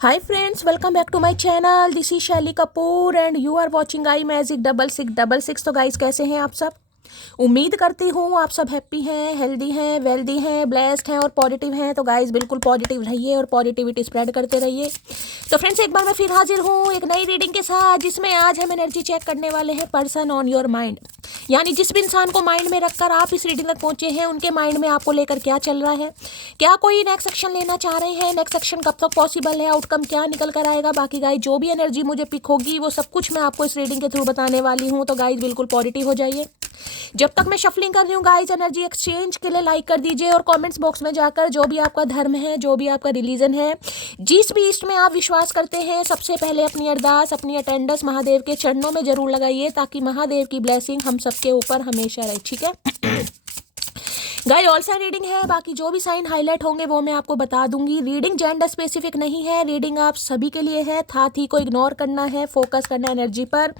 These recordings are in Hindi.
Hi friends, welcome back to my channel. This is Shelly Kapoor and you are watching I Magic 6666। तो गाइस कैसे हैं आप सब? उम्मीद करती हूँ आप सब हैप्पी हैं, हेल्दी हैं, वेल्दी हैं, ब्लेस्ड हैं और पॉजिटिव हैं। तो गाइस बिल्कुल पॉजिटिव रहिए और पॉजिटिविटी स्प्रेड करते रहिए। तो फ्रेंड्स एक बार मैं फिर हाजिर हूँ एक नई रीडिंग के साथ, जिसमें आज हम एनर्जी चेक करने वाले हैं पर्सन ऑन योर माइंड। यानी जिस भी इंसान को माइंड में रखकर आप इस रीडिंग तक पहुंचे हैं, उनके माइंड में आपको लेकर क्या चल रहा है, क्या कोई नेक्स्ट एक्शन लेना चाह रहे हैं, नेक्स्ट एक्शन कब तक पॉसिबल है, आउटकम क्या निकल कर आएगा। बाकी गाइस जो भी एनर्जी मुझे पिक होगी वो सब कुछ मैं आपको इस रीडिंग के थ्रू बताने वाली हूँ। तो गाइस बिल्कुल पॉजिटिव हो जाइए। जब तक मैं शफलिंग कर रही हूँ गाइस, एनर्जी एक्सचेंज के लिए लाइक कर दीजिए और कमेंट्स बॉक्स में जाकर जो भी आपका धर्म है, जो भी आपका रिलीजन है, जिस भी इष्ट में आप विश्वास करते हैं, सबसे पहले अपनी अरदास, अपनी अटेंडेंस महादेव के चरणों में जरूर लगाइए, ताकि महादेव की ब्लेसिंग हम सबके ऊपर हमेशा रहे। ठीक है गाइस ऑल साइड रीडिंग है, बाकी जो भी साइन हाईलाइट होंगे वो मैं आपको बता दूंगी। रीडिंग जेंडर स्पेसिफिक नहीं है, रीडिंग आप सभी के लिए है। थी को इग्नोर करना है, फोकस करना है एनर्जी पर।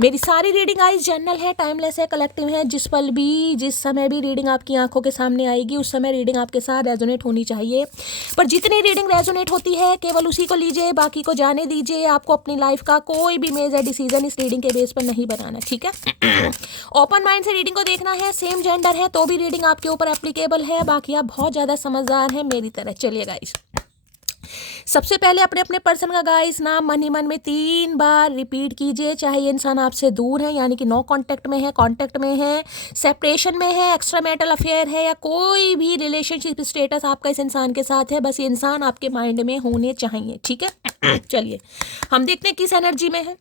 मेरी सारी रीडिंग गाइस जनरल है, टाइमलेस है, कलेक्टिव है। जिस पल भी, जिस समय भी रीडिंग आपकी आंखों के सामने आएगी, उस समय रीडिंग आपके साथ रेजोनेट होनी चाहिए। पर जितनी रीडिंग रेजोनेट होती है केवल उसी को लीजिए, बाकी को जाने दीजिए। आपको अपनी लाइफ का कोई भी मेजर डिसीजन इस रीडिंग के बेस पर नहीं बनाना। ठीक है ओपन माइंड से रीडिंग को देखना है। सेम जेंडर है तो भी रीडिंग आपके ऊपर एप्लीकेबल है। बाकी आप बहुत ज़्यादा समझदार हैं मेरी तरह। चलिए गाइस, सबसे पहले अपने अपने पर्सन का गाइस नाम मन ही मन में 3 बार रिपीट कीजिए। चाहे ये इंसान आपसे दूर है, यानी कि नो कांटेक्ट में है, कांटेक्ट में है, सेपरेशन में है, एक्स्ट्रा मैरिटल अफेयर है, या कोई भी रिलेशनशिप स्टेटस आपका इस इंसान के साथ है, बस ये इंसान आपके माइंड में होने चाहिए। ठीक है चलिए हम देखते हैं किस एनर्जी में है।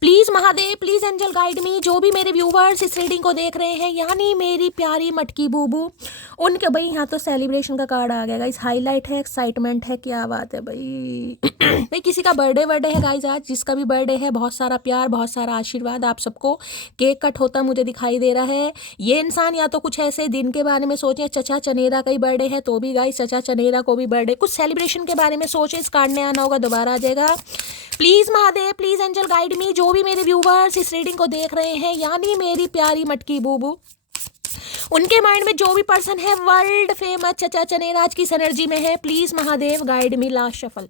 Please Mahadev, please angel guide me. जो भी मेरे व्यूवर्स इस रीडिंग को देख रहे हैं, यानी मेरी प्यारी मटकी बूबू, उनके भाई यहाँ तो सेलिब्रेशन का कार्ड आ गया गाइस। हाईलाइट है, एक्साइटमेंट है, क्या बात है भाई। भाई किसी का बर्थडे है गाइस आज, जिसका भी बर्थडे है, बहुत सारा प्यार, बहुत सारा आशीर्वाद आप सबको। केक कट होता मुझे दिखाई दे रहा है। ये इंसान या तो कुछ ऐसे दिन के बारे में सोचे, चचा चनेरा का ही बर्थडे है तो भी गाइस चचा चनेरा को भी बर्थडे, कुछ सेलिब्रेशन के बारे में सोचे। इस कार्ड ने आना होगा, दोबारा आ जाएगा। Please Mahadev, please angel guide me. जो भी मेरे व्यूवर्स इस रीडिंग को देख रहे हैं, यानी मेरी प्यारी मटकी बूबू, उनके माइंड में जो भी पर्सन है वर्ल्ड फेमस चचा चनेराज की एनर्जी में है, please Mahadev guide me. Last shuffle.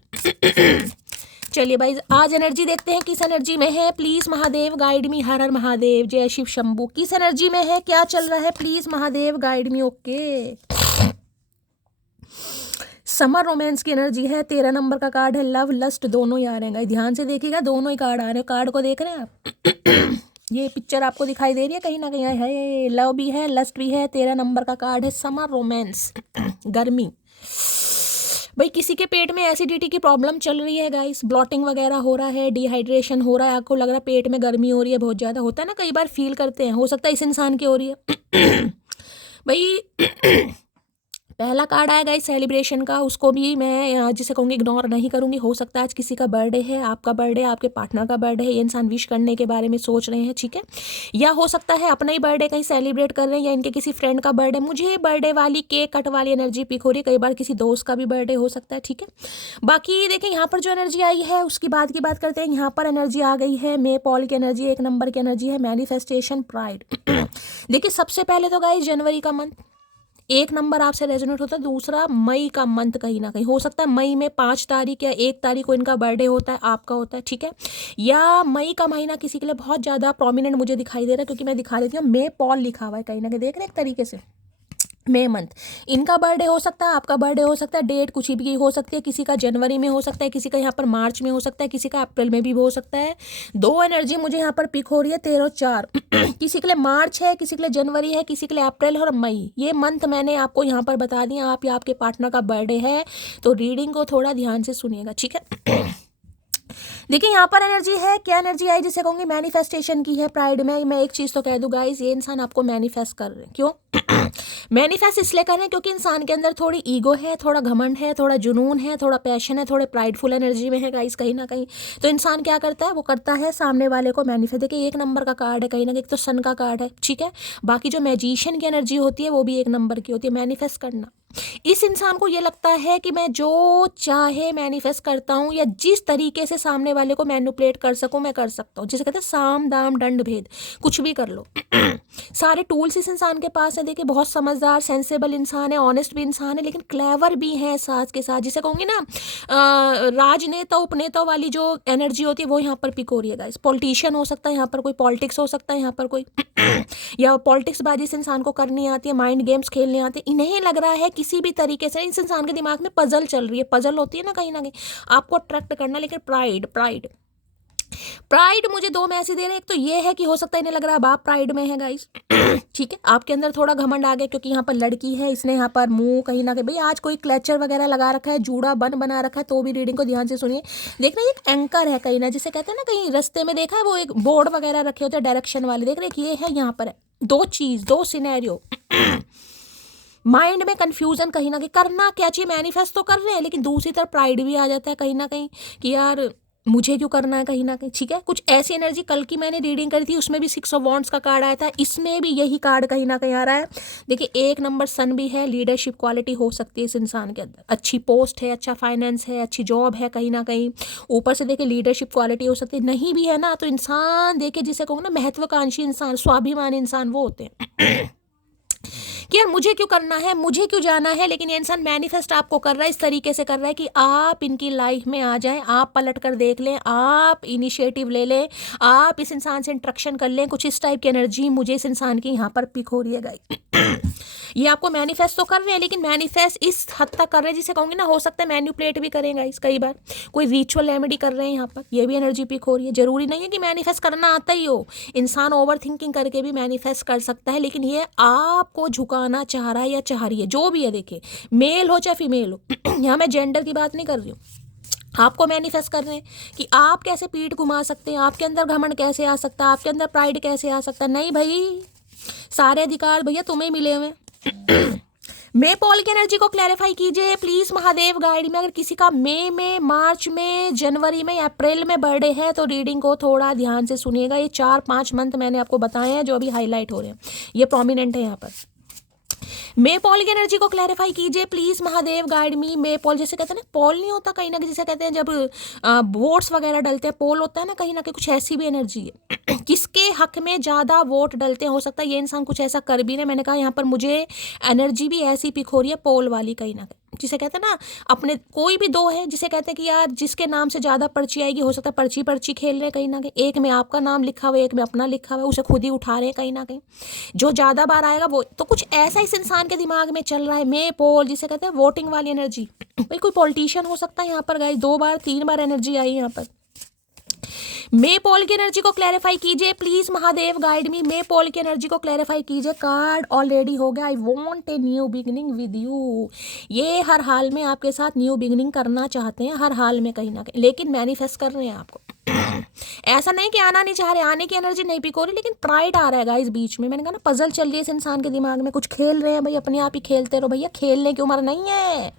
चलिए भाई आज एनर्जी देखते हैं किस एनर्जी में है। Please Mahadev guide me. हर हर महादेव, जय शिव शंभू। किस एनर्जी में है, क्या चल रहा है, please Mahadev guide me. Okay summer romance की एनर्जी है। 13 नंबर का कार्ड है। लव लस्ट दोनों ही आ रहे हैं, ध्यान से देखिएगा, दोनों ही कार्ड आ रहे हैं। कार्ड को देख रहे हैं आप। ये पिक्चर आपको दिखाई दे रही है कहीं ना कहीं है, लव भी है, लस्ट भी है। 13 नंबर का कार्ड है समर रोमांस, गर्मी। भाई किसी के पेट में एसिडिटी की प्रॉब्लम चल रही है गाइस, ब्लॉटिंग वगैरह हो रहा है, डिहाइड्रेशन हो रहा है, आपको लग रहा है पेट में गर्मी हो रही है बहुत ज़्यादा। होता है ना, कई बार फील करते हैं, हो सकता है इस इंसान की हो रही है। भाई पहला कार्ड आएगा इस सेलिब्रेशन का, उसको भी मैं जिसे कहूँगी इग्नोर नहीं करूँगी। हो सकता है आज किसी का बर्थडे है, आपका बर्थडे, आपके पार्टनर का बर्थडे है, ये इंसान विश करने के बारे में सोच रहे हैं। ठीक है, या हो सकता है अपना ही बर्थडे कहीं सेलिब्रेट कर रहे हैं, या इनके किसी फ्रेंड का बर्थडे। मुझे बर्थडे वाली केक कट वाली एनर्जी पिक हो रही है। कई बार किसी दोस्त का भी बर्थडे हो सकता है। ठीक है, बाकी देखिए यहाँ पर जो एनर्जी आई है उसकी बात की बात करते हैं। यहाँ पर एनर्जी आ गई है मे पॉल की एनर्जी, 1 नंबर की एनर्जी है, मैनिफेस्टेशन, प्राइड। देखिए सबसे पहले तो गाइस जनवरी का मंथ 1 नंबर आपसे रेजोनेट होता है। दूसरा मई का मंथ, कहीं ना कहीं हो सकता है मई में 5 तारीख या 1 तारीख को इनका बर्थडे होता है, आपका होता है। ठीक है, या मई का महीना किसी के लिए बहुत ज़्यादा प्रोमिनेंट मुझे दिखाई दे रहा है, क्योंकि मैं दिखा देती हूँ मे पॉल लिखा हुआ है कहीं ना कहीं, देख रहे हैं एक तरीके से। मई मंथ इनका बर्थडे हो सकता है, आपका बर्थडे हो सकता है। डेट कुछ भी हो सकती है, किसी का जनवरी में हो सकता है, किसी का यहाँ पर मार्च में हो सकता है, किसी का अप्रैल में भी हो सकता है। 2 एनर्जी मुझे यहाँ पर पिक हो रही है, 13 और 4। किसी के लिए मार्च है, किसी के लिए जनवरी है, किसी के लिए अप्रैल और मई। ये मंथ मैंने आपको यहाँ पर बता दिया। आप या आपके पार्टनर का बर्थडे है तो रीडिंग को थोड़ा ध्यान से सुनिएगा। ठीक है, देखिए यहाँ पर एनर्जी है, क्या एनर्जी आई जिसे कहूँगी मैनिफेस्टेशन की है। प्राइड में मैं एक चीज़ तो कह दूँ गाइस, ये इंसान आपको मैनिफेस्ट कर रहे हैं। क्यों मैनिफेस्ट इसलिए कर रहे हैं क्योंकि इंसान के अंदर थोड़ी ईगो है, थोड़ा घमंड है, थोड़ा जुनून है, थोड़ा पैशन है, थोड़े प्राइडफुल एनर्जी में है गाइस कहीं ना कहीं। तो इंसान क्या करता है, वो करता है सामने वाले को मैनिफेस्ट। देखिए 1 नंबर का कार्ड है कहीं ना कहीं, तो सन का कार्ड है। ठीक है, बाकी जो मैजिशियन की एनर्जी होती है वो भी 1 नंबर की होती है, मैनिफेस्ट करना। इस इंसान को ये लगता है कि मैं जो चाहे मैनिफेस्ट करता हूँ, या जिस तरीके से सामने वाले को मैनिपुलेट कर सकूं, मैं कर सकता हूँ। जिसे कहते हैं साम दाम दंड भेद, कुछ भी कर लो। सारे टूल्स इस इंसान के पास है। देखिए बहुत समझदार सेंसेबल इंसान है, ऑनेस्ट भी इंसान है, लेकिन क्लेवर भी है साथ के साथ। जिसे कहूँगी ना राजनेता उपनेता वाली जो एनर्जी होती है वो यहाँ पर पिक हो रही है गाइस। पॉलिटिशियन हो सकता है यहाँ पर, कोई पॉलिटिक्स हो सकता है यहाँ पर कोई या पॉलिटिक्स बाजी इस इंसान को करनी आती है, माइंड गेम्स खेलने आते हैं। इन्हें लग रहा है किसी भी तरीके से इस इंसान के दिमाग में पजल चल रही है। पजल होती है ना कहीं आपको अट्रैक्ट करना, लेकिन प्राइड प्राइड प्राइड मुझे दो मैसेज दे रहे हैं। एक तो ये है कि हो सकता है इन्हें लग रहा है बाप प्राइड में है गाइस। ठीक है, आपके अंदर थोड़ा घमंड आ गया क्योंकि यहाँ पर लड़की है, इसने यहाँ पर मुंह कहीं ना कहीं, भाई आज कोई क्लचर वगैरह लगा रखा है, जूड़ा बन बना रखा है, तो भी रीडिंग को ध्यान से सुनिए। देखना एक एंकर है कहीं ना, जिसे कहते हैं ना कहीं रास्ते में देखा है वो एक बोर्ड वगैरह रखे होते हैं डायरेक्शन वाले, देख रहे ये है यहाँ पर है। दो चीज, दो सिनेरियो माइंड में कंफ्यूजन कहीं ना कहीं, करना क्या चाहिए, मैनिफेस्ट तो कर रहे हैं लेकिन दूसरी तरफ प्राइड भी आ जाता है कहीं ना कहीं कि यार मुझे क्यों करना है कहीं ना कहीं। ठीक है, कुछ ऐसी एनर्जी, कल की मैंने रीडिंग करी थी उसमें भी 6 ऑफ वॉन्ड्स का कार्ड आया था, इसमें भी यही कार्ड कहीं ना कहीं आ रहा है। देखिए 1 नंबर सन भी है, लीडरशिप क्वालिटी हो सकती है इस इंसान के अंदर, अच्छी पोस्ट है, अच्छा फाइनेंस है, अच्छी जॉब है कहीं ना कहीं। ऊपर से देखिए लीडरशिप क्वालिटी हो सकती है, नहीं भी है ना तो इंसान देखिए जिसे कहूँ ना महत्वाकांक्षी इंसान, स्वाभिमानी इंसान वो होते हैं कि यार मुझे क्यों करना है, मुझे क्यों जाना है। लेकिन ये इंसान मैनिफेस्ट आपको कर रहा है, इस तरीके से कर रहा है कि आप इनकी लाइफ में आ जाएं, आप पलट कर देख लें, आप इनिशिएटिव ले लें, आप इस इंसान से इंट्रैक्शन कर लें। कुछ इस टाइप की एनर्जी मुझे इस इंसान की यहाँ पर पिक हो रही है गाइस। ये आपको मैनिफेस्ट तो कर रहे हैं लेकिन मैनिफेस्ट इस हद तक कर रहे हैं जिसे कहूँगी ना हो सकता है मैनिपुलेट भी करेंगे इस, कई बार कोई रिचुअल रेमेडी कर रहे हैं यहाँ पर, ये भी एनर्जी पिक हो रही है। जरूरी नहीं है कि मैनिफेस्ट करना आता ही हो, इंसान ओवर थिंकिंग करके भी मैनिफेस्ट कर सकता है, लेकिन ये आपको झुकाना चाह रहा है या चाह रही है, जो भी है। देखिए मेल हो चाहे फीमेल हो, यहाँ मैं जेंडर की बात नहीं कर रही हूँ, आपको मैनिफेस्ट कर रहे हैं कि आप कैसे पीठ घुमा सकते हैं, आपके अंदर घमंड कैसे आ सकता है, आपके अंदर प्राइड कैसे आ सकता है। नहीं भाई, सारे अधिकार भैया तुम्हें मिले हुए। मे पॉल की एनर्जी को क्लैरिफाई कीजिए प्लीज महादेव गाइड में। अगर किसी का मई में, मार्च में, जनवरी में या अप्रैल में बर्थडे है तो रीडिंग को थोड़ा ध्यान से सुनिएगा। ये 4-5 मंथ मैंने आपको बताए हैं जो अभी हाईलाइट हो रहे हैं, ये प्रोमिनेंट है यहाँ पर। मे पॉल की एनर्जी को क्लैरिफाई कीजिए please Mahadev guide me. May Paul जैसे कहते हैं ना, पॉल नहीं होता कहीं ना कहीं, जिसे कहते हैं जब वोट्स वगैरह डलते हैं, पोल होता है ना कहीं ना कहीं, कुछ ऐसी भी एनर्जी है। किसके हक में ज्यादा वोट डलते हैं, हो सकता है ये इंसान कुछ ऐसा कर भी नहीं। मैंने कहा यहाँ पर मुझे एनर्जी भी ऐसी पिक हो रही है पोल वाली कहीं ना कहीं, जिसे कहते हैं ना अपने कोई भी दो है जिसे कहते हैं कि यार जिसके नाम से ज्यादा पर्ची आएगी, हो सकता है पर्ची पर्ची खेल रहे हैं कहीं ना कहीं, एक में आपका नाम लिखा हुआ है, एक में अपना लिखा हुआ है, उसे खुद ही उठा रहे हैं कहीं ना कहीं, जो ज्यादा बार आएगा वो। तो कुछ ऐसा इस इंसान के दिमाग में चल रहा है। मे पोल जिसे कहते हैं वोटिंग वाली एनर्जी, भाई कोई पॉलिटिशियन हो सकता है यहाँ पर गाइस, 2 बार 3 बार एनर्जी आई यहाँ पर। मे पॉल की एनर्जी को क्लैरिफाई कीजिए please Mahadev guide me. May Paul की एनर्जी को क्लैरिफाई कीजिए। कार्ड ऑलरेडी हो गया, I want a new beginning with you. ये हर हाल में आपके साथ न्यू बिगिनिंग करना चाहते हैं, हर हाल में कहीं ना कहीं, लेकिन मैनिफेस्ट कर रहे हैं आपको। ऐसा नहीं कि आना नहीं चाह रहे, आने की एनर्जी नहीं पिक हो रही, लेकिन प्राइड आ रहा है गाइस बीच में। मैंने कहा ना पजल चल रही है इस इंसान के दिमाग में, कुछ खेल रहे हैं भाई, अपने आप ही खेलते रहो भैया, खेलने की उम्र नहीं है।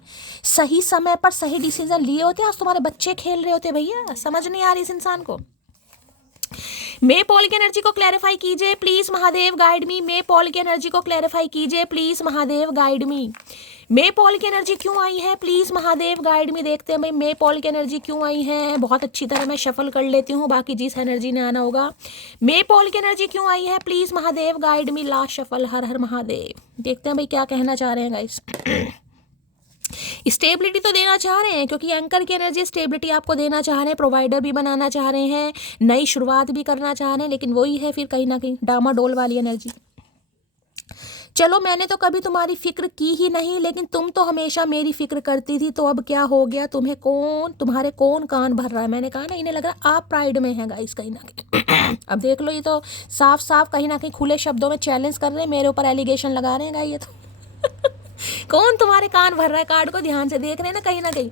सही समय पर सही डिसीजन लिए होते, आज तुम्हारे बच्चे खेल रहे होते भैया। समझ नहीं आ रही इस इंसान को। मे पॉल की एनर्जी को क्लैरिफाई कीजिए please Mahadev guide me. May Paul की एनर्जी को क्लैरिफाई कीजिए please Mahadev guide me. May Paul की एनर्जी क्यों आई है प्लीज महादेव गाइड मी। देखते हैं भाई मे पॉल की एनर्जी क्यों आई है। बहुत अच्छी तरह मैं शफल कर लेती हूँ, बाकी जिस एनर्जी ने आना होगा। मे पॉल की एनर्जी क्यों आई है please Mahadev guide me. Last shuffle, हर हर महादेव। देखते हैं भाई क्या कहना चाह रहे हैं गाइस। स्टेबिलिटी तो देना चाह रहे हैं क्योंकि एंकर की एनर्जी स्टेबिलिटी आपको देना चाह रहे हैं, प्रोवाइडर भी बनाना चाह रहे हैं, नई शुरुआत भी करना चाह रहे हैं, लेकिन वही है फिर कहीं ना कहीं डामाडोल वाली एनर्जी। चलो मैंने तो कभी तुम्हारी फिक्र की ही नहीं, लेकिन तुम तो हमेशा मेरी फिक्र करती थी, तो अब क्या हो गया, तुम्हारे कौन कान भर रहा है। मैंने कहा ना इन्हें लग रहा है आप प्राइड में हैं गाइस कहीं ना कहीं। अब देख लो, ये तो साफ साफ कहीं ना कहीं खुले शब्दों में चैलेंज कर रहे हैं, मेरे ऊपर एलिगेशन लगा रहे हैं गाइस ये तो। कौन तुम्हारे कान भर रहा है, कार्ड को ध्यान से देख रहे हैं ना कहीं ना कहीं।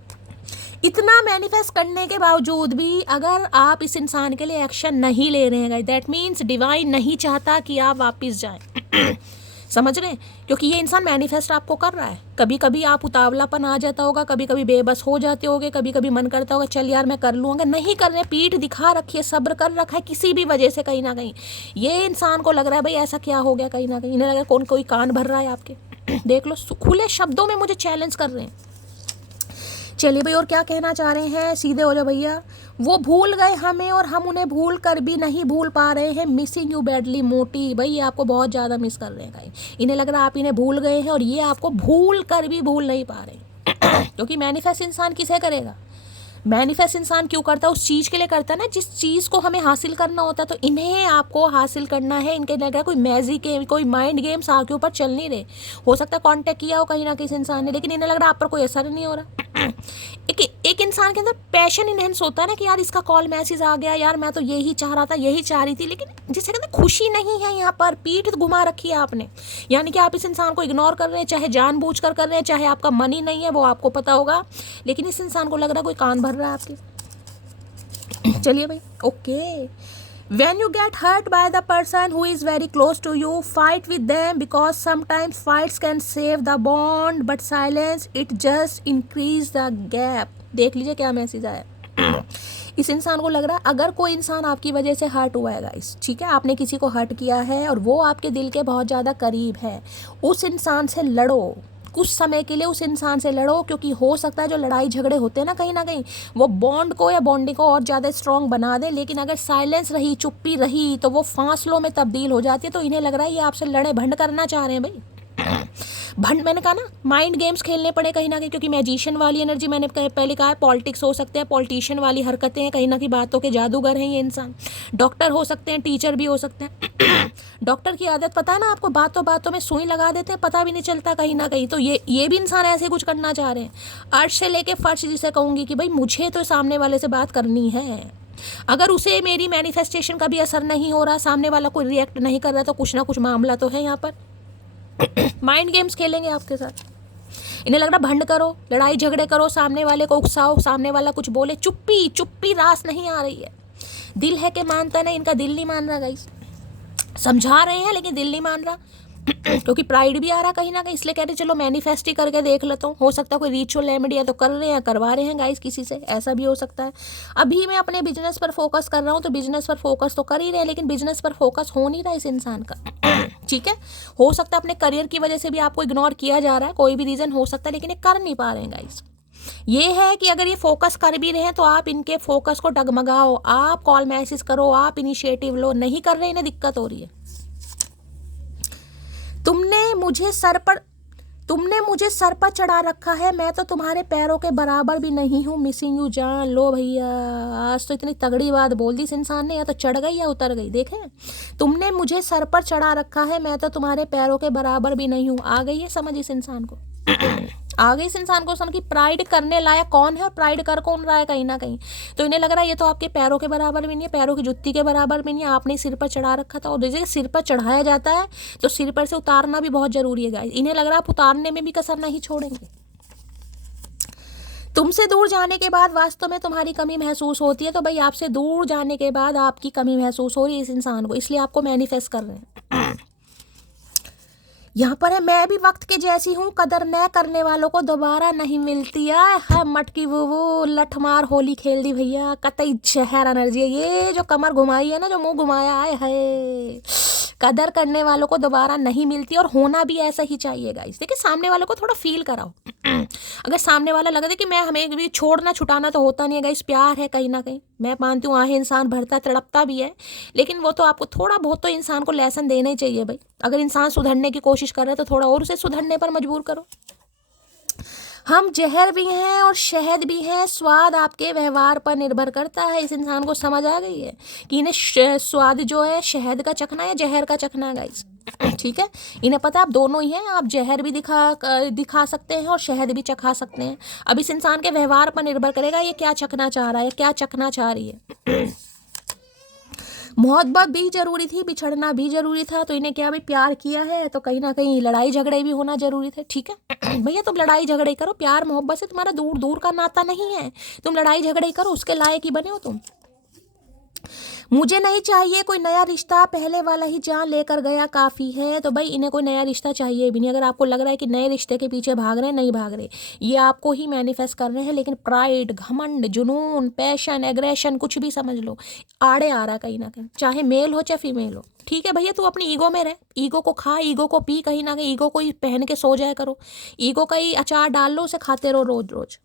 इतना मैनिफेस्ट करने के बावजूद भी अगर आप इस इंसान के लिए एक्शन नहीं ले रहे हैं गाइस, दैट मीन्स डिवाइन नहीं चाहता कि आप वापस जाएं। समझ रहे हैं, क्योंकि ये इंसान मैनिफेस्ट आपको कर रहा है। कभी कभी आप उतावलापन आ जाता होगा, कभी कभी बेबस हो जाते होगे, कभी कभी मन करता होगा चल यार मैं कर लूँगा, नहीं कर रहे, पीठ दिखा रखी है, सब्र कर रखा है किसी भी वजह से कहीं ना कहीं। ये इंसान को लग रहा है भाई ऐसा क्या हो गया, कहीं ना कहीं इन्हें लग रहा है कोई कान भर रहा है आपके। देख लो, खुले शब्दों में मुझे चैलेंज कर रहे हैं। चलिए भाई, और क्या कहना चाह रहे हैं, सीधे हो जाओ भैया। वो भूल गए हमें और हम उन्हें भूल कर भी नहीं भूल पा रहे हैं, मिसिंग यू बैडली मोटी। भाई ये आपको बहुत ज़्यादा मिस कर रहे हैं गाइस, इन्हें लग रहा है आप इन्हें भूल गए हैं और ये आपको भूल कर भी भूल नहीं पा रहे। क्योंकि मैनिफेस्ट इंसान किसे करेगा, मैनिफेस्ट इंसान क्यों करता है, उस चीज़ के लिए करता है ना जिस चीज़ को हमें हासिल करना होता है। तो इन्हें आपको हासिल करना है, इनके लग रहा है कोई मैजिक है, कोई माइंड गेम्स आपके ऊपर चल नहीं रहे। हो सकता है कांटेक्ट किया हो कहीं ना किसी इंसान ने, लेकिन इन्हें लग रहा है आप पर कोई असर नहीं हो रहा। एक इंसान के अंदर पैशन इनहेंस होता है ना कि यार इसका कॉल मैसेज आ गया, यार मैं तो यही चाह रहा था, यही चाह रही थी, लेकिन जिसे कहते हैं खुशी नहीं है, यहाँ पर पीठ घुमा रखी है आपने। यानी कि आप इस इंसान को इग्नोर कर रहे हैं, चाहे जानबूझकर कर रहे हैं, चाहे आपका मन ही नहीं है, वो आपको पता होगा, लेकिन इस इंसान को लग रहा है कोई कान भर रहा है आपके। चलिए भाई, okay. When you get hurt by the person who is very close to you, fight with them because sometimes fights can save the bond, but silence it just increase the gap. देख लीजिए क्या मैसेज आया। इस इंसान को लग रहा है अगर कोई इंसान आपकी वजह से हर्ट हुआ है गाइस, ठीक है, आपने किसी को हर्ट किया है और वो आपके दिल के बहुत ज़्यादा करीब है, उस इंसान से लड़ो, कुछ समय के लिए उस इंसान से लड़ो, क्योंकि हो सकता है जो लड़ाई झगड़े होते हैं ना कहीं ना कहीं वो बॉन्ड को या बॉन्डिंग को और ज़्यादा स्ट्रॉन्ग बना दे। लेकिन अगर साइलेंस रही, चुप्पी रही, तो वो फासलों में तब्दील हो जाती है। तो इन्हें लग रहा है ये आपसे लड़े भंड करना चाह रहे हैं भाई। भंड मैंने कहा ना, माइंड गेम्स खेलने पड़े कहीं ना कहीं, क्योंकि मैजिशियन वाली एनर्जी मैंने पहले कहा है, पॉलिटिक्स हो सकते हैं, पॉलिटिशियन वाली हरकतें हैं, कहीं ना कहीं बातों के जादूगर हैं ये इंसान। डॉक्टर हो सकते हैं, टीचर भी हो सकते हैं। डॉक्टर की आदत पता है ना आपको, बातों बातों में सुई लगा देते हैं, पता भी नहीं चलता कहीं ना कहीं। तो ये भी इंसान ऐसे कुछ करना चाह रहे हैं। अर्श से लेके फर्श जिसे कहूँगी कि भाई मुझे तो सामने वाले से बात करनी है, अगर उसे मेरी मैनिफेस्टेशन का भी असर नहीं हो रहा, सामने वाला कोई रिएक्ट नहीं कर रहा, तो कुछ ना कुछ मामला तो है यहाँ पर। माइंड गेम्स खेलेंगे आपके साथ। इन्हें लग रहा भंड करो, लड़ाई झगड़े करो, सामने वाले को उकसाओ, सामने वाला कुछ बोले, चुप्पी चुप्पी रास नहीं आ रही है। दिल है कि मानता नहीं, इनका दिल नहीं मान रहा गाइस। समझा रहे हैं लेकिन दिल नहीं मान रहा। क्योंकि प्राइड भी आ रहा कहीं ना कहीं, इसलिए कह रहे चलो मैनिफेस्ट ही करके देख लेता हूँ। हो सकता है कोई रिचुअल रेमेडी या तो कर रहे हैं, करवा रहे हैं गाइस किसी से, ऐसा भी हो सकता है। अभी मैं अपने बिजनेस पर फोकस कर रहा हूँ, तो बिजनेस पर फोकस तो कर ही रहे हैं, लेकिन बिजनेस पर फोकस हो नहीं रहा इस इंसान का। ठीक है, हो सकता है अपने करियर की वजह से भी आपको इग्नोर किया जा रहा है, कोई भी रीज़न हो सकता है, लेकिन ये कर नहीं पा रहे हैं गाइस। ये है कि अगर ये फोकस कर भी रहे हैं तो आप इनके फोकस को डगमगाओ, आप कॉल मैसेज करो, आप इनिशिएटिव लो, नहीं कर रहे, इन्हें दिक्कत हो रही है। तुमने मुझे सर पर चढ़ा रखा है, मैं तो तुम्हारे पैरों के बराबर भी नहीं हूँ, मिसिंग यू जान। लो भैया, आज तो इतनी तगड़ी बात बोल दी इस इंसान ने, या तो चढ़ गई या उतर गई। देखें, तुमने मुझे सर पर चढ़ा रखा है, मैं तो तुम्हारे पैरों के बराबर भी नहीं हूँ। आ गई है समझ इस इंसान को, आ गई इस इंसान को समझ कि प्राइड करने लायक कौन है और प्राइड कर कौन रहा है कहीं ना कहीं। तो इन्हें लग रहा है ये तो आपके पैरों के बराबर भी नहीं है, पैरों की जुत्ती के बराबर भी नहीं है, आपने सिर पर चढ़ा रखा था। और जैसे सिर पर चढ़ाया जाता है तो सिर पर से उतारना भी बहुत जरूरी है गाइस। इन्हें लग रहा है आप उतारने में भी कसर नहीं छोड़ेंगे। तुमसे दूर जाने के बाद वास्तव में तुम्हारी कमी महसूस होती है। तो भाई आपसे दूर जाने के बाद आपकी कमी महसूस हो रही है इस इंसान को, इसलिए आपको मैनिफेस्ट कर रहे हैं। यहाँ पर है, मैं भी वक्त के जैसी हूँ, कदर न करने वालों को दोबारा नहीं मिलती। है मटकी वो लठमार होली खेल दी भैया, कतई जहर एनर्जी है ये जो कमर घुमाई है ना, जो मुंह घुमाया है। कदर करने वालों को दोबारा नहीं मिलती, और होना भी ऐसा ही चाहिए गाइस। देखिए, सामने वालों को थोड़ा फील कराओ। अगर सामने वाला लगा दे कि मैं हमें भी छोड़ना छुटाना तो होता नहीं है गाइस, प्यार है कहीं ना कहीं। मैं मानती हूँ आहे इंसान भरता तड़पता भी है, लेकिन वो तो आपको थोड़ा बहुत तो इंसान को लेसन देना ही चाहिए भाई। अगर इंसान सुधरने की कोशिश कर रहा है तो थोड़ा और उसे सुधरने पर मजबूर करो। हम जहर भी हैं और शहद भी हैं, स्वाद आपके व्यवहार पर निर्भर करता है। इस इंसान को समझ आ गई है कि इन्हें स्वाद जो है शहद का चखना है, जहर का चखना है गाइस। ठीक है, इन्हें पता है आप दोनों ही हैं, आप जहर भी दिखा सकते हैं और शहद भी चखा सकते हैं। अब इस इंसान के व्यवहार पर निर्भर करेगा ये क्या चखना चाह रहा है, क्या चखना चाह रही है। मोहब्बत भी जरूरी थी, बिछड़ना भी जरूरी था। तो इन्हें क्या भाई प्यार किया है तो कहीं ना कहीं लड़ाई झगड़े भी होना जरूरी थे। ठीक है भैया, तुम लड़ाई झगड़े करो, प्यार मोहब्बत से तुम्हारा दूर दूर का नाता नहीं है। तुम लड़ाई झगड़े करो, उसके लायक ही बने हो तुम। मुझे नहीं चाहिए कोई नया रिश्ता, पहले वाला ही जान लेकर गया काफ़ी है। तो भाई इन्हें कोई नया रिश्ता चाहिए भी नहीं। अगर आपको लग रहा है कि नए रिश्ते के पीछे भाग रहे हैं, नहीं भाग रहे, ये आपको ही मैनिफेस्ट कर रहे हैं। लेकिन प्राइड, घमंड, जुनून, पैशन, एग्रेशन, कुछ भी समझ लो, आड़े आ रहा कहीं ना कहीं, चाहे मेल हो चाहे फीमेल हो। ठीक है भैया, तू अपनी ईगो में रह, ईगो को खा, ईगो को पी, कहीं ना कहीं ईगो को ही पहन के सो जाया करो, ईगो का ही अचार डाल लो, उसे खाते रहो रोज रोज।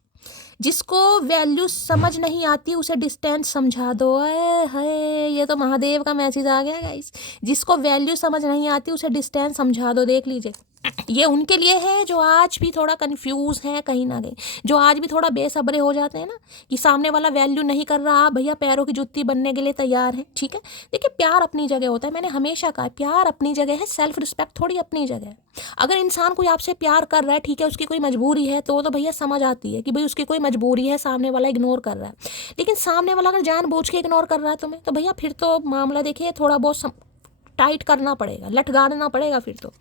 जिसको वैल्यू समझ नहीं आती उसे डिस्टेंस समझा दो। है ये तो महादेव का मैसेज आ गया गाइस। जिसको वैल्यू समझ नहीं आती उसे डिस्टेंस समझा दो। देख लीजिए, ये उनके लिए है जो आज भी थोड़ा कंफ्यूज है कहीं ना कहीं, जो आज भी थोड़ा बेसब्रे हो जाते हैं ना कि सामने वाला वैल्यू नहीं कर रहा, आप भैया पैरों की जुत्ती बनने के लिए तैयार है। ठीक है, देखिए प्यार अपनी जगह होता है, मैंने हमेशा कहा प्यार अपनी जगह है, सेल्फ रिस्पेक्ट थोड़ी अपनी जगह है। अगर इंसान कोई आपसे प्यार कर रहा है, ठीक है, उसकी कोई मजबूरी है तो भैया समझ आती है कि भाई उसकी कोई मजबूरी है, सामने वाला इग्नोर कर रहा है। लेकिन सामने वाला अगर जानबूझ के इग्नोर कर रहा है तुम्हें, तो भैया फिर तो मामला देखिए थोड़ा बहुत टाइट करना पड़ेगा, लटगाना पड़ेगा। फिर तो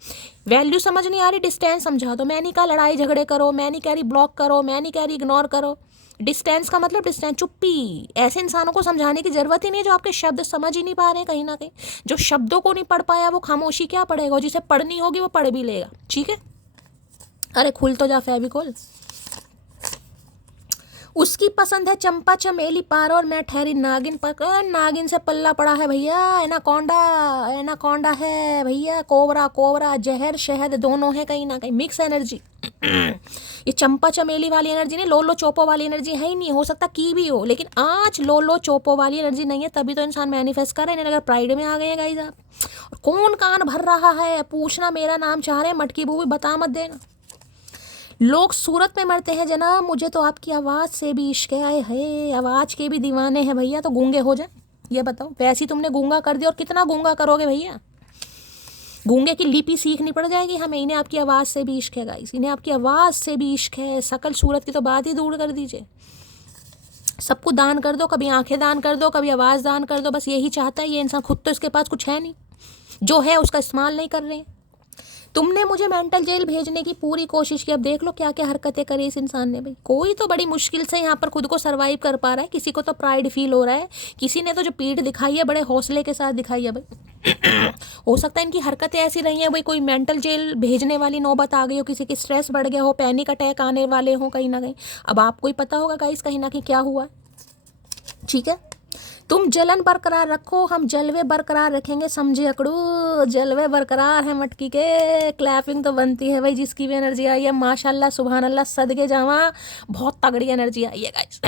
वैल्यू समझ नहीं आ रही, डिस्टेंस समझा दो। मैं नहीं कहा लड़ाई झगड़े करो, मैं नहीं कह रही ब्लॉक करो, मैं नहीं कह रही इग्नोर करो। डिस्टेंस का मतलब डिस्टेंस, चुप्पी। ऐसे इंसानों को समझाने की जरूरत ही नहीं है जो आपके शब्द समझ ही नहीं पा रहे हैं कहीं ना कहीं। जो शब्दों को नहीं पढ़ पाया वो खामोशी क्या पढ़ेगा, और जिसे पढ़नी होगी वो पढ़ भी लेगा। ठीक है, अरे खुल तो जा फेविकोल। उसकी पसंद है चंपा चमेली पार और मैं ठहरी नागिन पर। नागिन से पल्ला पड़ा है भैया, एनाकोंडा एनाकोंडा है भैया, कोबरा कोबरा, जहर शहद दोनों है कहीं ना कहीं, मिक्स एनर्जी। ये चंपा चमेली वाली एनर्जी नहीं, लोलो चोपो वाली एनर्जी है ही नहीं। हो सकता की भी हो, लेकिन आज लोलो चोपो वाली एनर्जी नहीं है, तभी तो इंसान मैनिफेस्ट कर रहे हैं। अगर प्राइड में आ गए हैं गाइस आप, और कौन कान भर रहा है पूछना मेरा नाम चाह रहे हैं, मटकी बूबी बता मत देना। लोग सूरत में मरते हैं जनाब, मुझे तो आपकी आवाज़ से भी इश्क है, आवाज़ के भी दीवाने हैं भैया। तो गूंगे हो जाए, ये बताओ। वैसे ही तुमने गूंगा कर दिया, और कितना गूंगा करोगे भैया? गूंगे की लिपि सीखनी पड़ जाएगी हमें। इन्हें आपकी आवाज़ से भी इश्क है गाइस, इन्हें आपकी आवाज़ से भी इश्क है। शकल सूरत की तो बात ही दूर कर दीजिए। सबको दान कर दो, कभी आंखें दान कर दो, कभी आवाज़ दान कर दो, बस यही चाहता है ये इंसान। खुद तो इसके पास कुछ है नहीं, जो है उसका इस्तेमाल नहीं कर रहे हैं। तुमने मुझे मेंटल जेल भेजने की पूरी कोशिश की, अब देख लो क्या क्या हरकतें करी इस इंसान ने भाई। कोई तो बड़ी मुश्किल से यहाँ पर खुद को सरवाइव कर पा रहा है, किसी को तो प्राइड फील हो रहा है, किसी ने तो जो पीठ दिखाई है बड़े हौसले के साथ दिखाई है भाई। हो सकता है इनकी हरकतें ऐसी रही हैं भाई, कोई मेंटल जेल भेजने वाली नौबत आ गई हो, किसी की स्ट्रेस बढ़ गया हो, पैनिक अटैक आने वाले हो कहीं ना कहीं। अब आपको ही पता होगा गाइस कहीं ना कहीं क्या हुआ। ठीक है, तुम जलन बरकरार रखो, हम जलवे बरकरार रखेंगे, समझे अकड़ू। जलवे बरकरार है मटकी के, क्लैपिंग तो बनती है भाई। जिसकी भी एनर्जी आई है माशाल्लाह सुभान अल्लाह, सदके जावा, बहुत तगड़ी एनर्जी आई है गाइस।